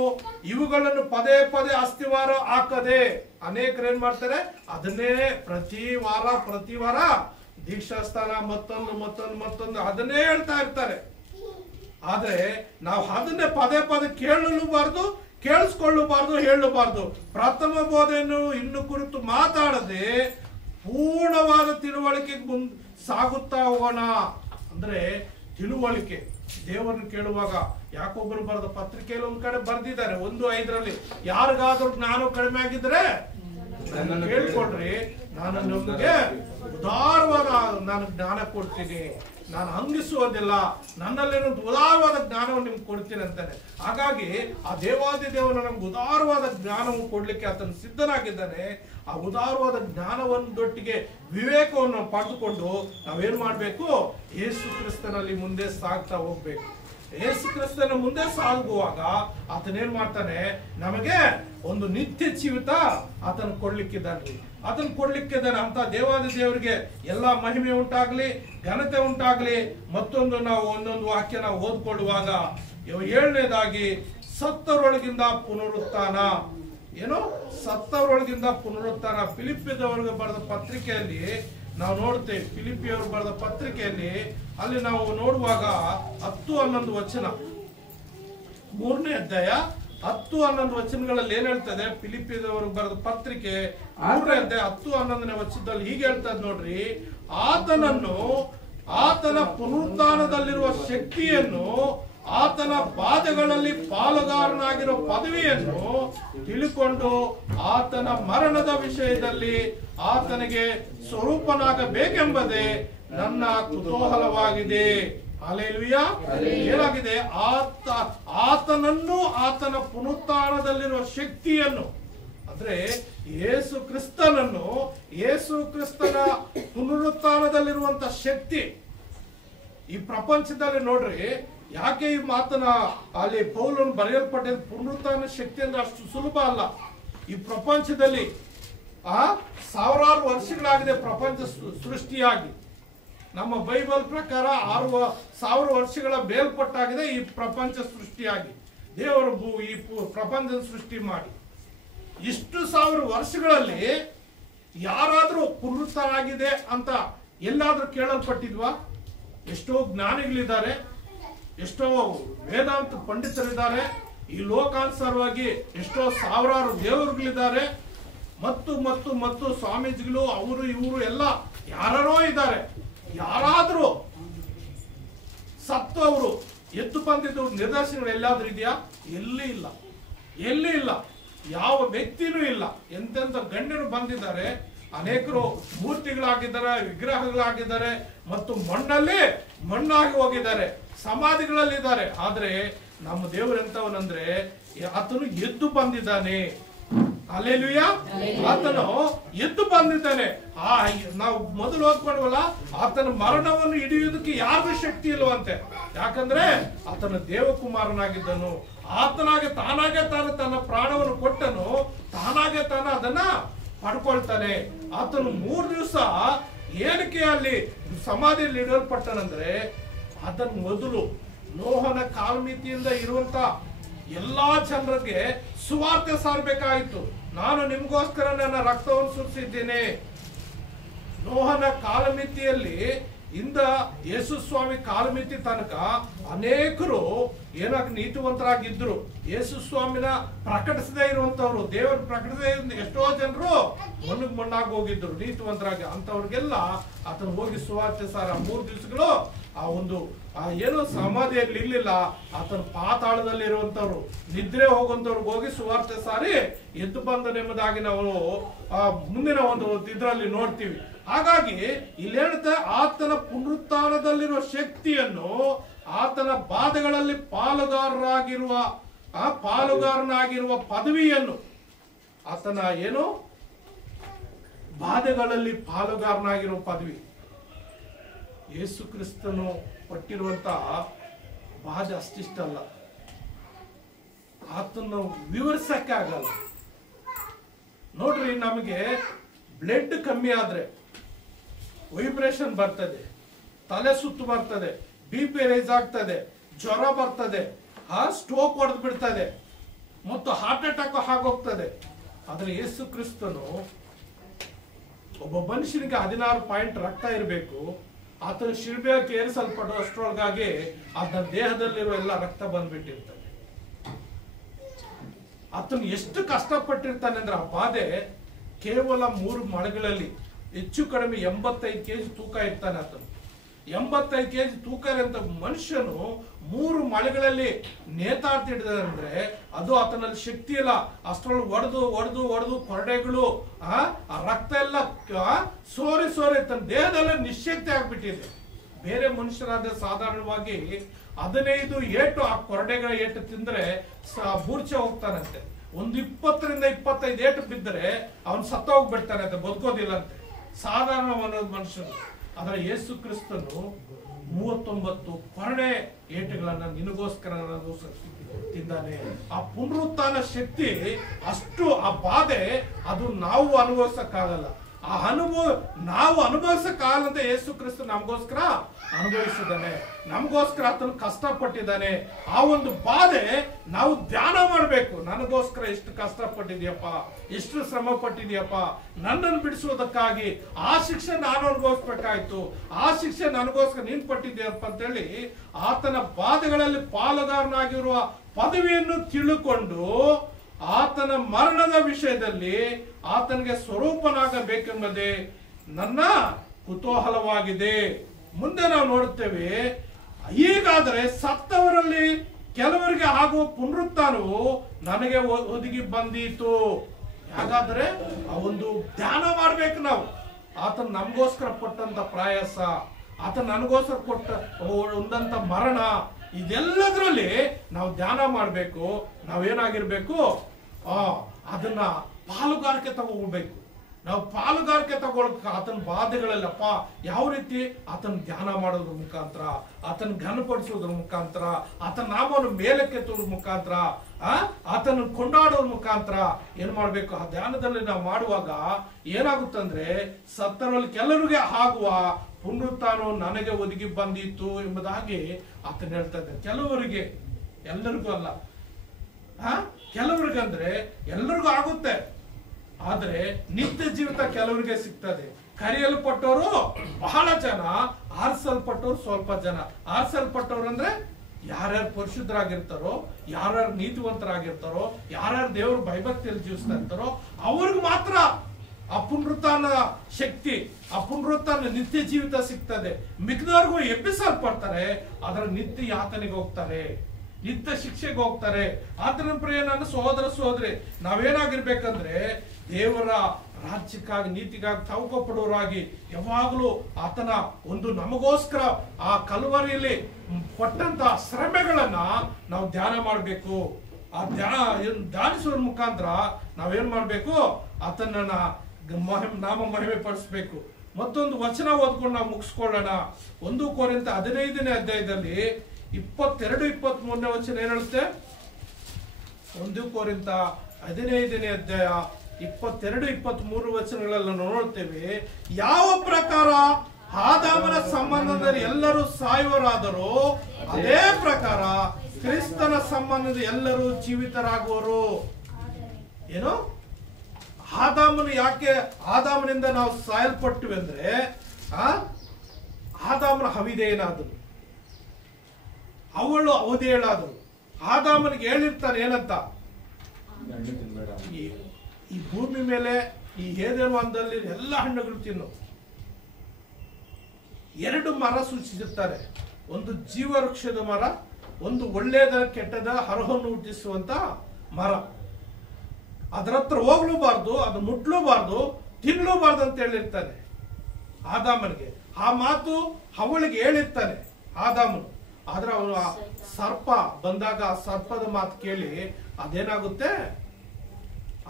ಇವುಗಳನ್ನು ಪದೇ ಪದೇ ಅಸ್ತಿವಾರ ಹಾಕದೆ ಅನೇಕರು ಏನ್ ಮಾಡ್ತಾರೆ, ಅದನ್ನೇ ಪ್ರತಿ ವಾರ ದೀಕ್ಷಾ ಸ್ಥಾನ ಮತ್ತೊಂದು ಅದನ್ನೇ ಹೇಳ್ತಾ ಇರ್ತಾರೆ. ಆದ್ರೆ ನಾವು ಅದನ್ನೇ ಪದೇ ಪದೇ ಕೇಳಿಸ್ಕೊಳ್ಳಬಾರ್ದು, ಹೇಳಬಾರ್ದು. ಪ್ರಥಮ ಬೋಧೆಯನ್ನು ಇನ್ನು ಕುರಿತು ಮಾತಾಡದೆ ಪೂರ್ಣವಾದ ತಿಳುವಳಿಕೆಗೆ ಸಾಗುತ್ತಾ ಹೋಗೋಣ. ಅಂದ್ರೆ ತಿಳುವಳಿಕೆ, ದೇವರನ್ನು ಕೇಳುವಾಗ ಯಾಕೊಬ್ಬರು ಬರೆದ ಪತ್ರಿಕೆಯಲ್ಲಿ ಒಂದ್ ಕಡೆ ಬರ್ದಿದ್ದಾರೆ 1:5 ಯಾರಿಗಾದ್ರೂ ಜ್ಞಾನ ಕಡಿಮೆ ಆಗಿದ್ರೆ ಕೇಳ್ಕೊಳ್ರಿ, ನಾನು ನಿಮಗೆ ಉದಾರವಾದ ನಾನು ಜ್ಞಾನ ಕೊಡ್ತೀನಿ, ನಾನು ಹಂಗಿಸುವುದಿಲ್ಲ, ನನ್ನಲ್ಲಿರೋ ಉದಾರವಾದ ಜ್ಞಾನವನ್ನು ನಿಮ್ಗೆ ಕೊಡ್ತೀನಿ ಅಂತಾನೆ. ಹಾಗಾಗಿ ಆ ದೇವಾದಿ ದೇವರು ನಮ್ಗೆ ಉದಾರವಾದ ಜ್ಞಾನವನ್ನು ಕೊಡ್ಲಿಕ್ಕೆ ಆತನು ಸಿದ್ಧನಾಗಿದ್ದಾನೆ. ಆ ಉದಾರವಾದ ಜ್ಞಾನವನ್ನೊಟ್ಟಿಗೆ ವಿವೇಕವನ್ನು ಪಡೆದುಕೊಂಡು ನಾವೇನ್ ಮಾಡ್ಬೇಕು, ಯೇಸು ಕ್ರಿಸ್ತನಲ್ಲಿ ಮುಂದೆ ಸಾಗ್ತಾ ಹೋಗ್ಬೇಕು. ಯೇಸು ಕ್ರಿಸ್ತನ ಮುಂದೆ ಸಾಗುವಾಗ ಆತನೇನ್ ಮಾಡ್ತಾನೆ, ನಮಗೆ ಒಂದು ನಿತ್ಯ ಜೀವಿತ ಆತನ ಕೊಡ್ಲಿಕ್ಕಿದ್ದಾನೆ. ಅಂತ ದೇವಾದಿ ದೇವರಿಗೆ ಎಲ್ಲಾ ಮಹಿಮೆ ಉಂಟಾಗ್ಲಿ, ಘನತೆ ಉಂಟಾಗ್ಲಿ. ಮತ್ತೊಂದು ನಾವು ಒಂದೊಂದು ವಾಕ್ಯ ನಾವು ಓದ್ಕೊಳ್ಳುವಾಗ 7ನೇದಾಗಿ ಸತ್ತವರೊಳಗಿಂದ ಪುನರುತ್ಥಾನ. ಏನು, ಸತ್ತವರೊಳಗಿಂದ ಪುನರುತ್ಥಾನ. ಫಿಲಿಪ್ಪಿಯದವರಿಗೆ ಬರೆದ ಪತ್ರಿಕೆಯಲ್ಲಿ ನಾವು ನೋಡ್ತೇವೆ. ಫಿಲಿಪ್ಪಿಯವರು ಬರೆದ ಪತ್ರಿಕೆಯಲ್ಲಿ ಅಲ್ಲಿ ನಾವು ನೋಡುವಾಗ 10-11 ವಚನ, 3ನೇ ಅಧ್ಯಾಯ 10-11 ವಚನಗಳಲ್ಲಿ ಏನ್ ಹೇಳ್ತದೆ, ಫಿಲಿಪ್ಪಿಯದವರು ಬರೆದ ಪತ್ರಿಕೆ 3ನೇ ಅಧ್ಯಾಯ 10-11ನೇ ವಚನದಲ್ಲಿ ಹೀಗೆ ಹೇಳ್ತದೆ ನೋಡ್ರಿ, ಆತನ ಪುನರುತ್ಥಾನದಲ್ಲಿರುವ ಶಕ್ತಿಯನ್ನು ಆತನ ಬಾಧೆಗಳಲ್ಲಿ ಪಾಲುಗಾರನಾಗಿರೋ ಪದವಿಯನ್ನು ತಿಳುಕೊಂಡು ಆತನ ಮರಣದ ವಿಷಯದಲ್ಲಿ ಆತನಿಗೆ ಸ್ವರೂಪನಾಗಬೇಕೆಂಬುದೇ ನನ್ನ ಕುತೂಹಲವಾಗಿದೆ. ಹಲ್ಲೆಲೂಯಾ. ಏನಾಗಿದೆ? ಆತನನ್ನು, ಆತನ ಪುನರುತ್ಥಾನದಲ್ಲಿರುವ ಶಕ್ತಿಯನ್ನು, ಅಂದ್ರೆ ಯೇಸು ಕ್ರಿಸ್ತನನ್ನು, ಯೇಸು ಕ್ರಿಸ್ತನ ಪುನರುತ್ಥಾನದಲ್ಲಿರುವಂತ ಶಕ್ತಿ ಈ ಪ್ರಪಂಚದಲ್ಲಿ ನೋಡ್ರಿ. ಯಾಕೆ ಈ ಮಾತನ್ನ ಅಲ್ಲಿ ಪೌಲನು ಬರೆಯಲ್ಪಟ್ಟಿದ್ದ ಪುನರುತ್ಥಾನ ಶಕ್ತಿ ಅಂದ್ರೆ ಅಷ್ಟು ಸುಲಭ ಅಲ್ಲ. ಈ ಪ್ರಪಂಚದಲ್ಲಿ ಸಾವಿರಾರು ವರ್ಷಗಳಾಗಿದೆ ಪ್ರಪಂಚ ಸೃಷ್ಟಿಯಾಗಿ. ನಮ್ಮ ಬೈಬಲ್ ಪ್ರಕಾರ 6,000 ವರ್ಷಗಳ ಬೇಲ್ಪಟ್ಟಾಗಿದೆ ಈ ಪ್ರಪಂಚ ಸೃಷ್ಟಿಯಾಗಿ. ದೇವರು ಈ ಪ್ರಪಂಚದ ಸೃಷ್ಟಿ ಮಾಡಿ ಇಷ್ಟು 1000 ವರ್ಷಗಳಲ್ಲಿ ಯಾರಾದ್ರೂ ಪುನರುತ್ಥಾನ ಆಗಿದೆ ಅಂತ ಎಲ್ಲಾದ್ರೂ ಕೇಳಲ್ಪಟ್ಟಿದ್ವಾ? ಎಷ್ಟೋ ಜ್ಞಾನಿಗಳಿದ್ದಾರೆ, ಎಷ್ಟೋ ವೇದಾಂತ ಪಂಡಿತರಿದ್ದಾರೆ, ಈ ಲೋಕಾನುಸಾರವಾಗಿ ಎಷ್ಟೋ ಸಾವಿರಾರು ದೇವರುಗಳಿದ್ದಾರೆ, ಮತ್ತು ಮತ್ತು ಮತ್ತು ಸ್ವಾಮೀಜಿಗಳು ಅವರು ಇವರು ಎಲ್ಲ ಯಾರೋ ಇದ್ದಾರೆ. ಯಾರಾದ್ರೂ ಸತ್ತು ಅವರು ಎದ್ದು ಬಂದಿದ್ದು ನಿದರ್ಶನಗಳು ಎಲ್ಲಾದ್ರೂ ಇದೆಯಾ? ಎಲ್ಲಿ ಇಲ್ಲ, ಎಲ್ಲಿ ಇಲ್ಲ. ಯಾವ ವ್ಯಕ್ತಿನೂ ಇಲ್ಲ. ಎಂತೆಂತ ಗಣ್ಯರು ಬಂದಿದ್ದಾರೆ, ಅನೇಕರು ಮೂರ್ತಿಗಳಾಗಿದ್ದಾರೆ, ವಿಗ್ರಹಗಳಾಗಿದ್ದಾರೆ, ಮತ್ತು ಮಣ್ಣಾಗಿ ಹೋಗಿದ್ದಾರೆ, ಸಮಾಧಿಗಳಲ್ಲಿದ್ದಾರೆ. ಆದ್ರೆ ನಮ್ಮ ದೇವರು ಎಂತವನಂದ್ರೆ ಆತನು ಎದ್ದು ಬಂದಿದ್ದಾನೆ. ಹಲ್ಲೆಲೂಯಾ. ಆತನು ಎದ್ದು ಬಂದಿದ್ದಾನೆ. ನಾವು ಮೊದಲು ಓದ್ಕೊಂಡ್ವಲ್ಲ, ಆತನ ಮರಣವನ್ನು ಹಿಡಿಯುವುದಕ್ಕೆ ಯಾರಿಗೂ ಶಕ್ತಿ ಇಲ್ವಂತೆ. ಯಾಕಂದ್ರೆ ಆತನ ದೇವಕುಮಾರನಾಗಿದ್ದನು. ಆತನಾಗೆ ತಾನಾಗೆ ತನ್ನ ಪ್ರಾಣವನ್ನು ಕೊಟ್ಟನು, ತಾನಾಗೆ ಅದನ್ನ ಪಡ್ಕೊಳ್ತಾನೆ. ಆತನು 3 ದಿವಸ ಏನಕ್ಕೆ ಅಲ್ಲಿ ಸಮಾಧಿಯಲ್ಲಿ ಇಡಲ್ಪಟ್ಟನಂದ್ರೆ, ಅದನ್ನ ಮೊದಲು ನೋಹನ ಕಾಲಮಿತಿಯಿಂದ ಇರುವಂತ ಎಲ್ಲಾ ಜನರಿಗೆ ಸುವಾರ್ತೆ ಸಾರಬೇಕಾಯಿತು. ನಾನು ನಿಮ್ಗೋಸ್ಕರ ನನ್ನ ರಕ್ತವನ್ನು ಸುರಿಸಿದ್ದೇನೆ. ನೋಹನ ಕಾಲಮಿತಿಯಲ್ಲಿ ಇಂದ ಯೇಸು ಸ್ವಾಮಿ ಕಾಲಮಿತಿ ತನಕ ಅನೇಕರು ಏನಾಗ ನೀತಿವಂತರಾಗಿದ್ರು. ಯೇಸು ಸ್ವಾಮಿನ ಪ್ರಕಟಿಸದೇ ಇರುವಂತವ್ರು, ದೇವರು ಪ್ರಕಟಿಸದೇ ಎಷ್ಟೋ ಜನರು ಮಣ್ಣಾಗಿ ಹೋಗಿದ್ರು ನೀತಿವಂತರಾಗಿ. ಅಂತವ್ರಿಗೆಲ್ಲ ಆತನು ಹೋಗಿ ಸುವಾರ್ತೆ ಸಾರ 3 ದಿವಸಗಳು ಏನೋ ಸಮಾಧಿಯಲ್ಲಿ ಇರ್ಲಿಲ್ಲ. ಆತನ ಪಾತಾಳದಲ್ಲಿ ಇರುವಂತವ್ರು, ನಿದ್ರೆ ಹೋಗುವಂತವ್ರಿಗೆ ಹೋಗಿ ಸುವಾರ್ತೆ ಸಾರಿ ಎದ್ದು ಬಂದನೆಂಬುದಾಗಿ ನಾವು ಮುಂದಿನ ಒಂದು ಇದರಲ್ಲಿ ನೋಡ್ತೀವಿ. ಹಾಗಾಗಿ ಇಲ್ಲಿ ಹೇಳುತ್ತೆ, ಆತನ ಪುನರುತ್ಥಾನದಲ್ಲಿರುವ ಶಕ್ತಿಯನ್ನು, ಆತನ ಬಾಧೆಗಳಲ್ಲಿ ಪಾಲುಗಾರನಾಗಿರುವ ಪದವಿಯನ್ನು, ಆತನ ಏನು ಬಾಧೆಗಳಲ್ಲಿ ಪಾಲುಗಾರನಾಗಿರುವ ಪದವಿ, ಯೇಸು ಕ್ರಿಸ್ತನು ಪಟ್ಟಿರುವಂತಹ ಬಾಧೆ ಅಷ್ಟಿಷ್ಟಲ್ಲ, ಆತನ್ನು ವಿವರಿಸಕ್ಕೆ ಆಗಲ್ಲ. ನೋಡ್ರಿ, ನಮಗೆ ಬ್ಲಡ್ ಕಮ್ಮಿ ಆದ್ರೆ ವೈಬ್ರೇಷನ್ ಬರ್ತದೆ, ತಲೆ ಸುತ್ತು ಬರ್ತದೆ, BP ರೈಸ್ ಆಗ್ತದೆ, ಜ್ವರ ಬರ್ತದೆ, ಸ್ಟ್ರೋಕ್ ಹೊಡೆದು ಬಿಡ್ತದೆ, ಮತ್ತು ಹಾರ್ಟ್ ಅಟ್ಯಾಕ್ ಆಗೋಗ್ತದೆ. ಆದ್ರೆ ಯೇಸು ಕ್ರಿಸ್ತನು ಒಬ್ಬ ಮನುಷ್ಯನಿಗೆ 16 ಪಾಯಿಂಟ್ ರಕ್ತ ಇರಬೇಕು. ಆತನ ಶಿಲ್ಬೆಗೆ ಏರಿಸಲ್ಪಡೋ ಅಷ್ಟರೊಳಗಾಗಿ ಆತನ ದೇಹದಲ್ಲಿರುವ ಎಲ್ಲ ರಕ್ತ ಬಂದ್ಬಿಟ್ಟಿರ್ತದೆ. ಆತನು ಎಷ್ಟು ಕಷ್ಟಪಟ್ಟಿರ್ತಾನೆ ಅಂದ್ರೆ, ಆ ಬಾಧೆ ಕೇವಲ 3 ಮಳೆಗಳಲ್ಲಿ ಹೆಚ್ಚು ಕಡಿಮೆ 85 kg ತೂಕ ಇರ್ತಾನೆ. ಆತನು 85 kg ತೂಕ ಇರೋಂಥ ಮನುಷ್ಯನು 3 ಮಳೆಗಳಲ್ಲಿ ನೇತಾಡ್ತಿದ್ದಾನೆ ಅಂದ್ರೆ ಅದು ಆತನಲ್ಲಿ ಶಕ್ತಿ ಇಲ್ಲ. ಅಷ್ಟರೊಳಗೆ ಒಡೆದು ಕೊರಡೆಗಳು, ಆ ರಕ್ತ ಎಲ್ಲ ಸೋರಿ ತನ್ನ ದೇಹದಲ್ಲೇ ನಿಶ್ಶಕ್ತಿ ಆಗ್ಬಿಟ್ಟಿದೆ. ಬೇರೆ ಮನುಷ್ಯರಾದ ಸಾಧಾರಣವಾಗಿ 15 ಏಟು ಆ ಕೊರಡೆಗಳ ಏಟು ತಿಂದ್ರೆ ಮೂರ್ಛೆ ಹೋಗ್ತಾನಂತೆ. ಒಂದು 20 ರಿಂದ 25 ಏಟು ಬಿದ್ದರೆ ಅವನು ಸತ್ತ ಹೋಗ್ಬಿಡ್ತಾನೆ ಅಂತ, ಬದುಕೋದಿಲ್ಲ ಅಂತೆ ಸಾಧಾರಣ ಮನುಷ್ಯನು. ಆದ್ರೆ ಯೇಸು ಕ್ರಿಸ್ತನು 39 ಕೊರಡೆ ಏಟುಗಳನ್ನ ನಿನಗೋಸ್ಕರ ತಿಂದಾನೆ. ಆ ಪುನರುತ್ಥಾನ ಶಕ್ತಿ ಅಷ್ಟು, ಆ ಬಾಧೆ ಅದು ನಾವು ಅನುಭವಿಸಕ್ಕಾಗಲ್ಲ. ಆ ನಾವು ಅನುಭವಿಸಕ್ಕಾಗಲ್ಲಂತ ಯೇಸು ಕ್ರಿಸ್ತ ನಮಗೋಸ್ಕರ ಅನುಭವಿಸಿದ್ದಾನೆ, ನಮಗೋಸ್ಕರ ಆತನು ಕಷ್ಟಪಟ್ಟಿದ್ದಾನೆ. ಆ ಒಂದು ಬಾಧೆ ನಾವು ಧ್ಯಾನ ಮಾಡಬೇಕು. ನನಗೋಸ್ಕರ ಎಷ್ಟು ಕಷ್ಟಪಟ್ಟಿದ್ಯಪ್ಪ, ಎಷ್ಟು ಶ್ರಮ ಪಟ್ಟಿದ್ಯಪ್ಪ, ನನ್ನನ್ನು ಬಿಡಿಸುವುದಕ್ಕಾಗಿ ಆ ಶಿಕ್ಷೆ ನಾನು ಅನುಭವಿಸ್ಬೇಕಾಯ್ತು, ಆ ಶಿಕ್ಷೆ ನನಗೋಸ್ಕರ ನೀನ್ ಪಟ್ಟಿದ್ಯಪ್ಪ ಅಂತೇಳಿ ಆತನ ಬಾಧೆಗಳಲ್ಲಿ ಪಾಲುಗಾರನಾಗಿರುವ ಪದವಿಯನ್ನು ತಿಳುಕೊಂಡು ಆತನ ಮರಣದ ವಿಷಯದಲ್ಲಿ ಆತನಿಗೆ ಸ್ವರೂಪನಾಗಬೇಕೆಂಬುದೇ ನನ್ನ ಕುತೂಹಲವಾಗಿದೆ. ಮುಂದೆ ನಾವು ನೋಡುತ್ತೇವೆ, ಈಗ ಹೀಗಾದರೆ ಸತ್ತವರಲ್ಲಿ ಕೆಲವರಿಗೆ ಆಗುವ ಪುನರುತ್ಥಾನವು ನನಗೆ ಒದಗಿ ಬಂದೀತು. ಹಾಗಾದ್ರೆ ಆ ಒಂದು ಧ್ಯಾನ ಮಾಡ್ಬೇಕು ನಾವು. ಆತನ ನಮಗೋಸ್ಕರ ಕೊಟ್ಟಂತ ಪ್ರಯಾಸ, ಆತ ನನಗೋಸ್ಕರ ಕೊಟ್ಟ ಒಂದಂತ ಮರಣ, ಇದೆಲ್ಲದರಲ್ಲಿ ನಾವು ಧ್ಯಾನ ಮಾಡ್ಬೇಕು. ನಾವೇನಾಗಿರ್ಬೇಕು, ಅದನ್ನ ಪಾಲುಗಾರಿಕೆ ತಗೋಬೇಕು. ನಾವು ಪಾಲುಗಾರಿಕೆ ತಗೊಳಕ್ ಆತನ ಬಾಧೆಗಳಲ್ಲಪ್ಪ ಯಾವ ರೀತಿ ಆತನ ಧ್ಯಾನ ಮಾಡೋದ್ರ ಮುಖಾಂತರ, ಆತನ ಘನಪಡಿಸೋದ್ರ ಮುಖಾಂತರ, ಆತನ ನಾಮವನ್ನು ಮೇಲಕ್ಕೆತ್ತೋದ್ರ ಮುಖಾಂತರ, ಆತನ ಕೊಂಡಾಡೋದ್ರ ಮುಖಾಂತರ ಏನ್ ಮಾಡ್ಬೇಕು. ಆ ಧ್ಯಾನದಲ್ಲಿ ನಾವು ಮಾಡುವಾಗ ಏನಾಗುತ್ತಂದ್ರೆ ಸತ್ತರಲ್ಲಿ ಕೆಲವರಿಗೆ ಆಗುವ ಪುನರುತ್ಥಾನವು ನನಗೆ ಒದಗಿ ಬಂದಿತ್ತು ಎಂಬುದಾಗಿ ಆತನ ಹೇಳ್ತಾ ಇದ್ದಾರೆ. ಕೆಲವರಿಗೆ, ಎಲ್ಲರಿಗೂ ಅಲ್ಲ. ಕೆಲವರಿಗಂದ್ರೆ ಎಲ್ಲರಿಗೂ ಆಗುತ್ತೆ, ಆದ್ರೆ ನಿತ್ಯ ಜೀವಿತ ಕೆಲವರಿಗೆ ಸಿಗ್ತದೆ. ಕರೆಯಲ್ಪಟ್ಟವರು ಬಹಳ ಜನ, ಆರಿಸಲ್ಪಟ್ಟವ್ರು ಸ್ವಲ್ಪ ಜನ. ಆರಿಸಲ್ಪಟ್ಟವ್ರು ಅಂದ್ರೆ ಯಾರ್ಯಾರು ಪರಿಶುದ್ಧರಾಗಿರ್ತಾರೋ, ಯಾರ್ಯಾರು ನೀತಿವಂತರಾಗಿರ್ತಾರೋ, ಯಾರ್ಯಾರು ದೇವರು ಭಯಭಕ್ತಿಯಲ್ಲಿ ಜೀವಿಸ್ತಾ ಇರ್ತಾರೋ ಅವ್ರಿಗೆ ಮಾತ್ರ ಆ ಪುನರುತ್ಥಾನ ಶಕ್ತಿ, ಆ ಪುನರುತ್ಥಾನ ನಿತ್ಯ ಜೀವಿತ ಸಿಗ್ತದೆ. ಮಿಕ್ಕಿದವ್ರಿಗೂ ಎಬ್ಬಿಸಲ್ಪಡ್ತಾರೆ, ಅದರ ನಿತ್ಯ ಯಾತನೆಗೆ ಹೋಗ್ತಾರೆ, ನಿತ್ಯ ಶಿಕ್ಷೆಗೆ ಹೋಗ್ತಾರೆ. ಆತನ ಪ್ರಿಯ ನನ್ನ ಸಹೋದರ ಸಹೋದರಿ, ನಾವೇನಾಗಿರ್ಬೇಕಂದ್ರೆ ದೇವರ ರಾಜ್ಯಕ್ಕಾಗಿ ನೀತಿಗಾಗಿ ತವಕಪಡುವರಾಗಿ ಯಾವಾಗಲೂ ಆತನ ಒಂದು ನಮಗೋಸ್ಕರ ಆ ಕಲ್ವರಿಯಲ್ಲಿ ಕೊಟ್ಟಂತ ಶ್ರಮೆಗಳನ್ನ ನಾವು ಧ್ಯಾನ ಮಾಡಬೇಕು. ಆ ಧ್ಯಾನಿಸುವ ಮುಖಾಂತರ ನಾವೇನ್ ಮಾಡ್ಬೇಕು, ಆತನ ನಾಮ ಮಹಿಮೆ ಪಡಿಸ್ಬೇಕು. ಮತ್ತೊಂದು ವಚನ ಓದ್ಕೊಂಡು ನಾವು ಮುಗಿಸ್ಕೊಳ್ಳೋಣ. 1 ಕೊರಿಂಥ 15ನೇ ಅಧ್ಯಾಯದಲ್ಲಿ 22-23ನೇ ವಚನ ಏನ್ ಹೇಳುತ್ತೆ? 1 ಕೊರಿಂಥ 15ನೇ ಅಧ್ಯಾಯ 22-23 ವಚನಗಳೆಲ್ಲ ನೋಡ್ತೇವೆ. ಯಾವ ಪ್ರಕಾರ ಆದಾಮನ ಸಂಬಂಧದಲ್ಲಿ ಎಲ್ಲರೂ ಸಾಯುವರಾದರೂ ಅದೇ ಪ್ರಕಾರ ಕ್ರಿಸ್ತನ ಸಂಬಂಧದ ಎಲ್ಲರೂ ಜೀವಿತರಾಗುವರು. ಏನು? ಆದಾಮನು ಯಾಕೆ, ಆದಾಮನಿಂದ ನಾವು ಸಾಯಲ್ಪಟ್ಟಿವಿ ಅಂದ್ರೆ ಆದಾಮನ ಅವಿಧೇಯನಾದನು, ಅವಳು ಅವಧೇಯಳಾದಳು. ಆದಾಮನಿಗೆ ಹೇಳಿರ್ತಾನೆ ಏನಂತ, ಈ ಭೂಮಿ ಮೇಲೆ ಈ ಏದೇನು ವನದಲ್ಲಿ ಎಲ್ಲ ಹಣ್ಣುಗಳು ತಿನ್ನು. 2 ಮರ ಸೂಚಿಸುತ್ತಾರೆ, ಒಂದು ಜೀವವೃಕ್ಷದ ಮರ, ಒಂದು ಒಳ್ಳೆಯದ ಕೆಟ್ಟದ ಹರಹನ್ನು ಹುಟ್ಟಿಸುವಂತ ಮರ. ಅದರ ಹತ್ರ ಹೋಗ್ಲೂಬಾರ್ದು, ಅದು ಮುಟ್ಲೂಬಾರ್ದು, ತಿನ್ಲೂಬಾರ್ದು ಅಂತ ಹೇಳಿರ್ತಾನೆ ಆದಾಮನಿಗೆ. ಆ ಮಾತು ಅವಳಿಗೆ ಹೇಳಿರ್ತಾನೆ ಆದಾಮನು. ಆದ್ರೆ ಅವನು ಸರ್ಪ ಬಂದಾಗ ಆ ಸರ್ಪದ ಮಾತು ಕೇಳಿ ಅದೇನಾಗುತ್ತೆ,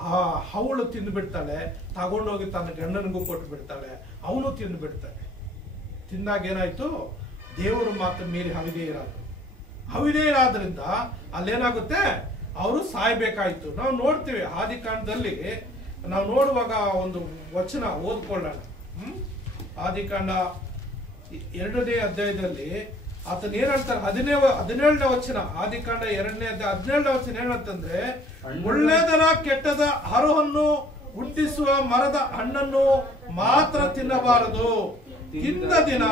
ಆ ಅವಳು ತಿಂದು ಬಿಡ್ತಾಳೆ, ತಗೊಂಡೋಗಿ ತನ್ನ ಗಂಡನಿಗೂ ಕೊಟ್ಟು ಬಿಡ್ತಾಳೆ, ಅವನು ತಿಂದು ಬಿಡ್ತಾನೆ. ತಿಂದಾಗ ಏನಾಯ್ತು, ದೇವರು ಮಾತು ಮೀರಿ ಅವಿಧೇಯರಾದ್ರಿಂದ ಅಲ್ಲೇನಾಗುತ್ತೆ, ಅವರು ಸಾಯ್ಬೇಕಾಯ್ತು. ನಾವು ನೋಡ್ತೀವಿ ಆದಿಕಾಂಡದಲ್ಲಿ, ನಾವು ನೋಡುವಾಗ ಒಂದು ವಚನ ಓದ್ಕೊಳ್ಳೋಣ. ಆದಿಕಾಂಡ 2ನೇ ಅಧ್ಯಾಯದಲ್ಲಿ ಆತನ ಏನ್ ಹೇಳ್ತಾರೆ, 17ನೇ ವಚನ, ಆದಿಕಾಂಡ 2ನೇ ಅಧ್ಯಾಯ 17ನೇ ವಚನ ಏನಂತಂದ್ರೆ, ಒಳ್ಳೆದರ ಕೆಟ್ಟದ ಹರಹನ್ನು ಹುಟ್ಟಿಸುವ ಮರದ ಹಣ್ಣನ್ನು ಮಾತ್ರ ತಿನ್ನಬಾರದು, ತಿಂದ ದಿನ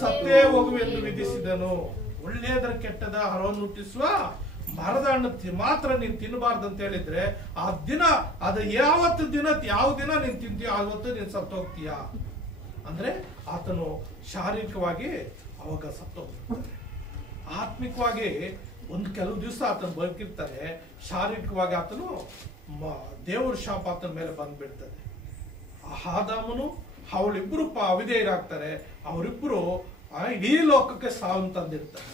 ಸತ್ತೇ ಹೋಗುವೆಂದು ವಿಧಿಸಿದನು. ಒಳ್ಳೆಯದರ ಕೆಟ್ಟದ ಹರವನ್ನು ಹುಟ್ಟಿಸುವ ಮರದ ಹಣ್ಣು ಮಾತ್ರ ನೀನ್ ತಿನ್ನಬಾರ್ದು ಅಂತ ಹೇಳಿದ್ರೆ, ಆ ದಿನ ಅದು ಯಾವ ದಿನ ನೀನ್ ತಿಂತೀಯ ಆವತ್ತು ನೀನ್ ಸತ್ತೋಗ್ತೀಯ ಅಂದ್ರೆ ಆತನು ಶಾರೀರಿಕವಾಗಿ ಅವಾಗ ಸತ್ತೋಗ್ತಿರ್ತಾನೆ. ಆತ್ಮಿಕವಾಗಿ ಒಂದು ಕೆಲವು ದಿವಸ ಆತನು ಬದುಕಿರ್ತಾನೆ, ಶಾರೀರಿಕವಾಗಿ ಆತನು ದೇವರ ಶಾಪ ಆತನ ಮೇಲೆ ಬಂದ್ಬಿಡ್ತದೆ. ಆದಾಮನು ಅವಳಿಬ್ರು ಅವಿಧೇಯರಾಗ್ತಾರೆ. ಅವರಿಬ್ರು ಇಡೀ ಲೋಕಕ್ಕೆ ಸಾವು ತಂದಿರ್ತಾರೆ.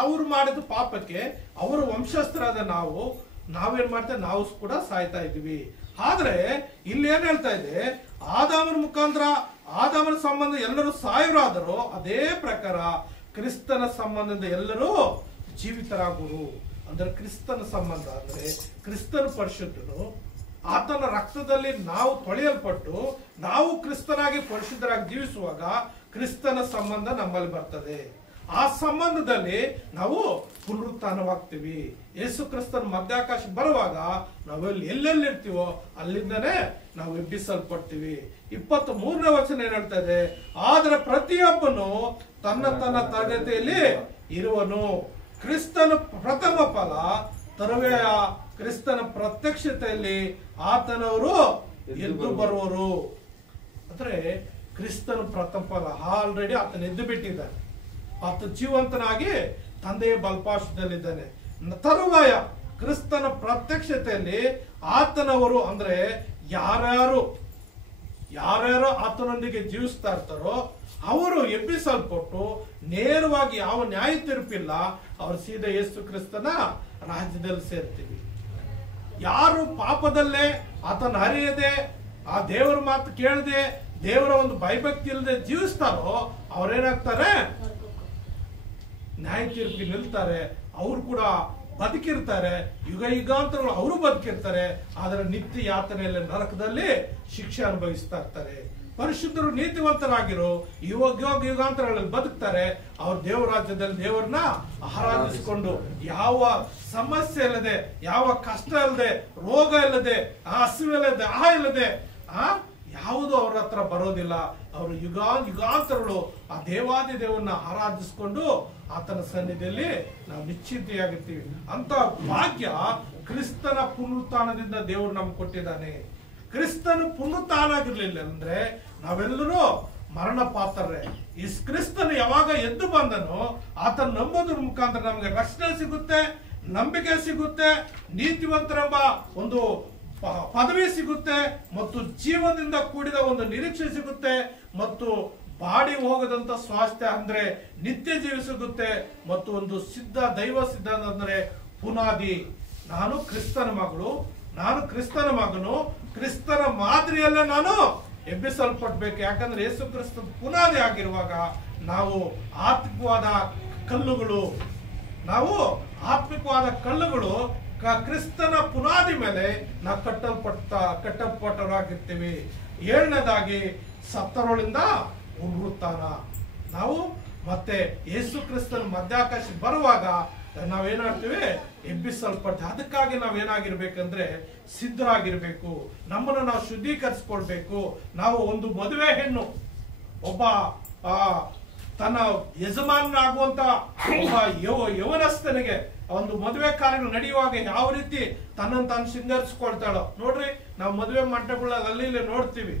ಅವ್ರು ಮಾಡಿದ ಪಾಪಕ್ಕೆ ಅವರ ವಂಶಸ್ಥರಾದ ನಾವೇನ್ ಮಾಡ್ತೇವೆ, ನಾವು ಕೂಡ ಸಾಯ್ತಾ ಇದೀವಿ. ಆದ್ರೆ ಇಲ್ಲಿ ಏನ್ ಹೇಳ್ತಾ ಇದೆ, ಆದಾಮನ ಮುಖಾಂತರ ಆದಾಮನ ಸಂಬಂಧ ಎಲ್ಲರೂ ಸಾಯುರಾದರೂ ಅದೇ ಪ್ರಕಾರ ಕ್ರಿಸ್ತನ ಸಂಬಂಧದ ಎಲ್ಲರೂ ಜೀವಿತರಾಗುವರು. ಅಂದ್ರೆ ಕ್ರಿಸ್ತನ ಸಂಬಂಧ ಅಂದ್ರೆ ಕ್ರಿಸ್ತನ ಪರಿಶುದ್ಧನು, ಆತನ ರಕ್ತದಲ್ಲಿ ನಾವು ತೊಳೆಯಲ್ಪಟ್ಟು ನಾವು ಕ್ರಿಸ್ತನಾಗಿ ಪರಿಶುದ್ಧರಾಗಿ ಜೀವಿಸುವಾಗ ಕ್ರಿಸ್ತನ ಸಂಬಂಧ ನಮ್ಮಲ್ಲಿ ಬರ್ತದೆ. ಆ ಸಂಬಂಧದಲ್ಲಿ ನಾವು ಪುನರುತ್ಥಾನವಾಗ್ತೀವಿ. ಯೇಸು ಕ್ರಿಸ್ತನ ಮಧ್ಯಾಕಾಶ ಬರುವಾಗ ನಾವು ಎಲ್ಲೆಲ್ಲಿರ್ತೀವೋ ಅಲ್ಲಿಂದನೇ ನಾವು ಎಬ್ಬಿಸಲ್ಪಡ್ತೀವಿ. 23ನೇ ವಚನ ಏನ್ ಹೇಳ್ತಾ ಇದೆ, ಆದ್ರೆ ಪ್ರತಿಯೊಬ್ಬನು ತನ್ನ ತರಗತಿಯಲ್ಲಿ ಇರುವನು, ಕ್ರಿಸ್ತನ ಪ್ರಥಮ ಫಲ ತರುವೆಯ ಕ್ರಿಸ್ತನ ಪ್ರತ್ಯಕ್ಷತೆಯಲ್ಲಿ ಆತನವರು ಎದ್ದು ಬರುವರು. ಅಂದ್ರೆ ಕ್ರಿಸ್ತನ ಪ್ರಥಮ ಫಲ ಆಲ್ರೆಡಿ ಆತನ ಎದ್ದು ಬಿಟ್ಟಿದ್ದಾನೆ. ಆತ ಜೀವಂತನಾಗಿ ತಂದೆಯ ಬಲ್ಪಾರ್ಶ್ವದಲ್ಲಿದ್ದಾನೆ. ತರುವಾಯ ಕ್ರಿಸ್ತನ ಪ್ರತ್ಯಕ್ಷತೆಯಲ್ಲಿ ಆತನವರು ಅಂದ್ರೆ ಯಾರ್ಯಾರು ಆತನೊಂದಿಗೆ ಜೀವಿಸ್ತಾ ಇರ್ತಾರೋ ಅವರು ಎಬ್ಬಿಸಲ್ಪಟ್ಟು ನೇರವಾಗಿ ಯಾವ ನ್ಯಾಯ ತೀರ್ಪಿಲ್ಲ, ಅವರು ಸೀದಾ ಯೇಸು ಕ್ರಿಸ್ತನ ರಾಜ್ಯದಲ್ಲಿ ಸೇರ್ತೀವಿ. ಯಾರು ಪಾಪದಲ್ಲೇ ಆತನ ಅರಿಯದೆ ಆ ದೇವರ ಮಾತು ಕೇಳದೆ ದೇವರ ಒಂದು ಭಯಭಕ್ತಿ ಇಲ್ಲದೆ ಜೀವಿಸ್ತಾರೋ ಅವ್ರೇನಾಗ್ತಾರೆ, ನ್ಯಾಯ ತೀರ್ಪಿಗೆ ನಿಲ್ತಾರೆ. ಅವರು ಕೂಡ ಬದುಕಿರ್ತಾರೆ, ಯುಗ ಯುಗಾಂತರಗಳು ಅವರು ಬದುಕಿರ್ತಾರೆ. ಆದ್ರೆ ನಿತ್ಯ ಯಾತನೆಯಲ್ಲಿ ನರಕದಲ್ಲಿ ಶಿಕ್ಷೆ ಅನುಭವಿಸ್ತಾ ಇರ್ತಾರೆ. ಪರಿಶುದ್ಧರು ನೀತಿವಂತರಾಗಿರೋ ಯುಗಾಂತರಗಳಲ್ಲಿ ಬದುಕ್ತಾರೆ. ಅವ್ರ ದೇವರ ರಾಜ್ಯದಲ್ಲಿ ದೇವರನ್ನ ಆರಾಧಿಸಿಕೊಂಡು ಯಾವ ಸಮಸ್ಯೆ ಇಲ್ಲದೆ, ಯಾವ ಕಷ್ಟ ಇಲ್ಲದೆ, ರೋಗ ಇಲ್ಲದೆ, ಹಸಿವಿಲ್ಲದೆ, ಇಲ್ಲದೆ ಯಾವುದು ಅವ್ರ ಹತ್ರ ಬರೋದಿಲ್ಲ. ಅವರು ಯುಗಾಂತರಗಳು ಆ ದೇವಾದಿ ದೇವರನ್ನ ಆರಾಧಿಸಿಕೊಂಡು ಆತನ ಸನ್ನಿಧಿಯಲ್ಲಿ ನಾವು ನಿಶ್ಚಿಂತೆಯಾಗಿರ್ತೀವಿ. ಅಂತ ಭಾಗ್ಯ ಕ್ರಿಸ್ತನ ಪುನರುತ್ಥಾನದಿಂದ ದೇವರು ನಮ್ಗೆ ಕೊಟ್ಟಿದ್ದಾನೆ. ಕ್ರಿಸ್ತನು ಪುನರುತ್ಥಾನ ಆಗಿರ್ಲಿಲ್ಲ ಅಂದ್ರೆ ನಾವೆಲ್ಲರೂ ಮರಣ ಪಾತ್ರರೇ. ಈ ಕ್ರಿಸ್ತನು ಯಾವಾಗ ಎದ್ದು ಬಂದನೋ ಆತನ ನಂಬೋದ್ರ ಮುಖಾಂತರ ನಮಗೆ ರಕ್ಷಣೆ ಸಿಗುತ್ತೆ, ನಂಬಿಕೆ ಸಿಗುತ್ತೆ, ನೀತಿವಂತರೆಂಬ ಒಂದು ಪದವಿ ಸಿಗುತ್ತೆ, ಮತ್ತು ಜೀವದಿಂದ ಕೂಡಿದ ಒಂದು ನಿರೀಕ್ಷೆ ಸಿಗುತ್ತೆ, ಮತ್ತು ಬಾಡಿ ಹೋಗದಂತ ಸ್ವಾಸ್ಥ್ಯ ಅಂದ್ರೆ ನಿತ್ಯ ಜೀವ ಸಿಗುತ್ತೆ, ಮತ್ತು ಒಂದು ಸಿದ್ಧ ದೈವ ಸಿದ್ಧ ಅಂದ್ರೆ ಪುನಾದಿ. ನಾನು ಕ್ರಿಸ್ತನ ಮಗನು, ಕ್ರಿಸ್ತನ ಮಾದರಿಯಲ್ಲೇ ನಾನು ಎಬ್ಬಿಸಲ್ಪಡ್ಬೇಕು. ಯಾಕಂದ್ರೆ ಯೇಸು ಕ್ರಿಸ್ತ ಪುನಾದಿ ಆಗಿರುವಾಗ ನಾವು ಆತ್ಮಿಕವಾದ ಕಲ್ಲುಗಳು ಕ್ರಿಸ್ತನ ಪುನಾದಿ ಮೇಲೆ ನಾವು ಕಟ್ಟಲ್ಪಟ್ಟವರಾಗಿರ್ತೀವಿ. 7ನೇದಾಗಿ ಸತ್ತರೊಳಿಂದ ಪುನರುತ್ಥಾನ. ನಾವು ಮತ್ತೆ ಯೇಸು ಕ್ರಿಸ್ತನ ಮಧ್ಯಾಕಾಶ ಬರುವಾಗ ನಾವೇನಾಗ್ತೀವಿ, ಎಬ್ಬಿಸಲ್ಪಡ್ತೀವಿ. ಅದಕ್ಕಾಗಿ ನಾವೇನಾಗಿರ್ಬೇಕಂದ್ರೆ ಸಿದ್ಧರಾಗಿರ್ಬೇಕು. ನಮ್ಮನ್ನು ನಾವು ಶುದ್ಧೀಕರಿಸ್ಕೊಳ್ಬೇಕು. ನಾವು ಒಂದು ಮದುವೆ ಹೆಣ್ಣು ಒಬ್ಬ ತನ್ನ ಯಜಮಾನನಾಗುವಂತ ಒಬ್ಬ ಯವನಸ್ಥನಿಗೆ ಒಂದು ಮದುವೆ ಕಾರ್ಯಗಳು ನಡೆಯುವಾಗ ಯಾವ ರೀತಿ ತನ್ನನ್ನು ತಾನು ಶೃಂಗರಿಸ್ಕೊಳ್ತಾಳೋ ನೋಡ್ರಿ. ನಾವು ಮದುವೆ ಮಂಟಪಗಳಲ್ಲಿ ಅಲ್ಲಿ ನೋಡ್ತೀವಿ,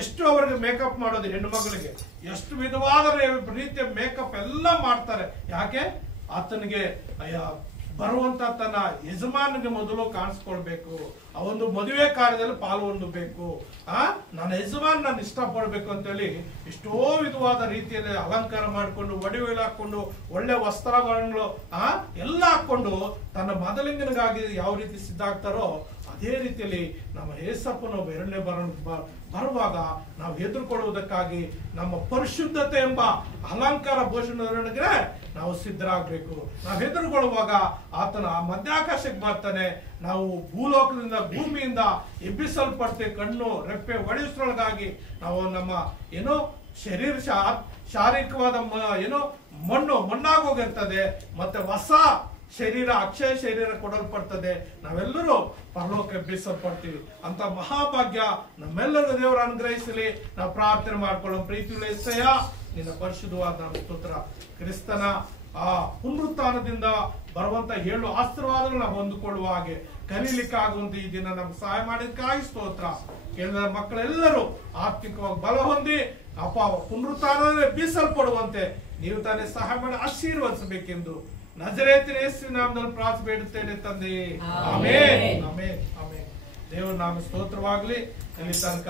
ಎಷ್ಟು ಅವರಿಗೆ ಮೇಕಪ್ ಮಾಡೋದು, ಹೆಣ್ಣು ಮಗಳಿಗೆ ಎಷ್ಟು ವಿಧವಾದ ರೀತಿಯ ಮೇಕಪ್ ಎಲ್ಲ ಮಾಡ್ತಾರೆ. ಯಾಕೆ? ಆತನಿಗೆ ಬರುವಂತ ತನ್ನ ಯಜಮಾನಿಗೆ ಮೊದಲು ಕಾಣಿಸ್ಕೊಳ್ಬೇಕು. ಆ ಒಂದು ಮದುವೆ ಕಾರ್ಯದಲ್ಲಿ ಪಾಲ್ಗೊಳ್ಳಬೇಕು. ನನ್ನ ಯಜಮಾನ್ ನಾನು ಇಷ್ಟಪಡ್ಬೇಕು ಅಂತೇಳಿ ಎಷ್ಟೋ ವಿಧವಾದ ರೀತಿಯಲ್ಲಿ ಅಲಂಕಾರ ಮಾಡಿಕೊಂಡು, ಒಡವೆ ಹಾಕೊಂಡು, ಒಳ್ಳೆ ವಸ್ತ್ರಗಳನ್ನು ಎಲ್ಲ ಹಾಕೊಂಡು ತನ್ನ ಮದಲಿಂಗನಿಗಾಗಿ ಯಾವ ರೀತಿ ಸಿದ್ಧ ಆಗ್ತಾರೋ ಅದೇ ರೀತಿಯಲ್ಲಿ ನಮ್ಮ ಯೇಸಪ್ಪನ 2ನೇ ಬರುವಾಗ ನಾವು ಎದುರುಕೊಳ್ಳುವುದಕ್ಕಾಗಿ ನಮ್ಮ ಪರಿಶುದ್ಧತೆ ಎಂಬ ಅಲಂಕಾರ ಭೂಷಣಕ್ಕೆ ನಾವು ಸಿದ್ಧರಾಗಬೇಕು. ನಾವು ಎದುರುಗೊಳ್ಳುವಾಗ ಆತನ ಮಧ್ಯಾಕಾಶಕ್ಕೆ ಬರ್ತಾನೆ. ನಾವು ಭೂಮಿಯಿಂದ ಎಬ್ಬಿಸಲ್ಪಡ್ತೇವೆ. ಕಣ್ಣು ರೆಪ್ಪೆ ಒಡೆಸೊಳಗಾಗಿ ನಾವು ನಮ್ಮ ಶಾರೀರಿಕವಾದ ಮಣ್ಣಾಗೋಗಿರ್ತದೆ. ಮತ್ತೆ ಹೊಸ ಶರೀರ, ಅಕ್ಷಯ ಶರೀರ ಕೊಡಲ್ಪಡ್ತದೆ. ನಾವೆಲ್ಲರೂ ಪರಲೋಕ ಎಬ್ಬಿಸಲ್ಪಡ್ತೀವಿ. ಅಂತ ಮಹಾಭಾಗ್ಯ ನಮ್ಮೆಲ್ಲರಿಗೂ ದೇವರು ಅನುಗ್ರಹಿಸಲಿ. ನಾವು ಪ್ರಾರ್ಥನೆ ಮಾಡ್ಕೊಳ್ಳೋಣ. ಪ್ರೀತಿಯುಳ್ಳ ಯೆಸಯ್ಯ, ನಿನ್ನ ಪರಿಶುದ್ಧವಾದ ಸ್ತೋತ್ರ. ಕ್ರಿಸ್ತನ ಆ ಪುನರುತ್ಥಾನದಿಂದ ಬರುವಂತ 7 ಆಶೀರ್ವಾದಗಳು ನಾವು ಹೊಂದಿಕೊಳ್ಳುವ ಹಾಗೆ ಕಲೀಲಿಕ್ಕಾಗುವಂತ ಈ ದಿನ ನಮ್ಗೆ ಸಹಾಯ ಮಾಡಿದಕ್ಕಾಗಿ ಸ್ತೋತ್ರ. ಕೇಳಿದ ಮಕ್ಕಳೆಲ್ಲರೂ ಆತ್ಮಿಕವಾಗಿ ಬಲ ಹೊಂದಿ ಪುನರುತ್ಥಾನದಲ್ಲಿ ಬೀಸಲ್ಪಡುವಂತೆ ನೀವು ತಾನೇ ಸಹಾಯ ಮಾಡಿ ಆಶೀರ್ವದಿಸಬೇಕೆಂದು ನಜರೇತಿನ ಯೇಸುವಿನ ನಾಮದಲ್ಲಿ ಪ್ರಾರ್ಥನೆ ಬೇಡುತ್ತೇನೆ ತಂದೆ. ಆಮೆನ್. ಆಮೆನ್. ಆಮೆನ್. ದೇವರ ನಾಮ ಸ್ತೋತ್ರವಾಗಲಿ. ಇಲ್ಲಿ ತನಕ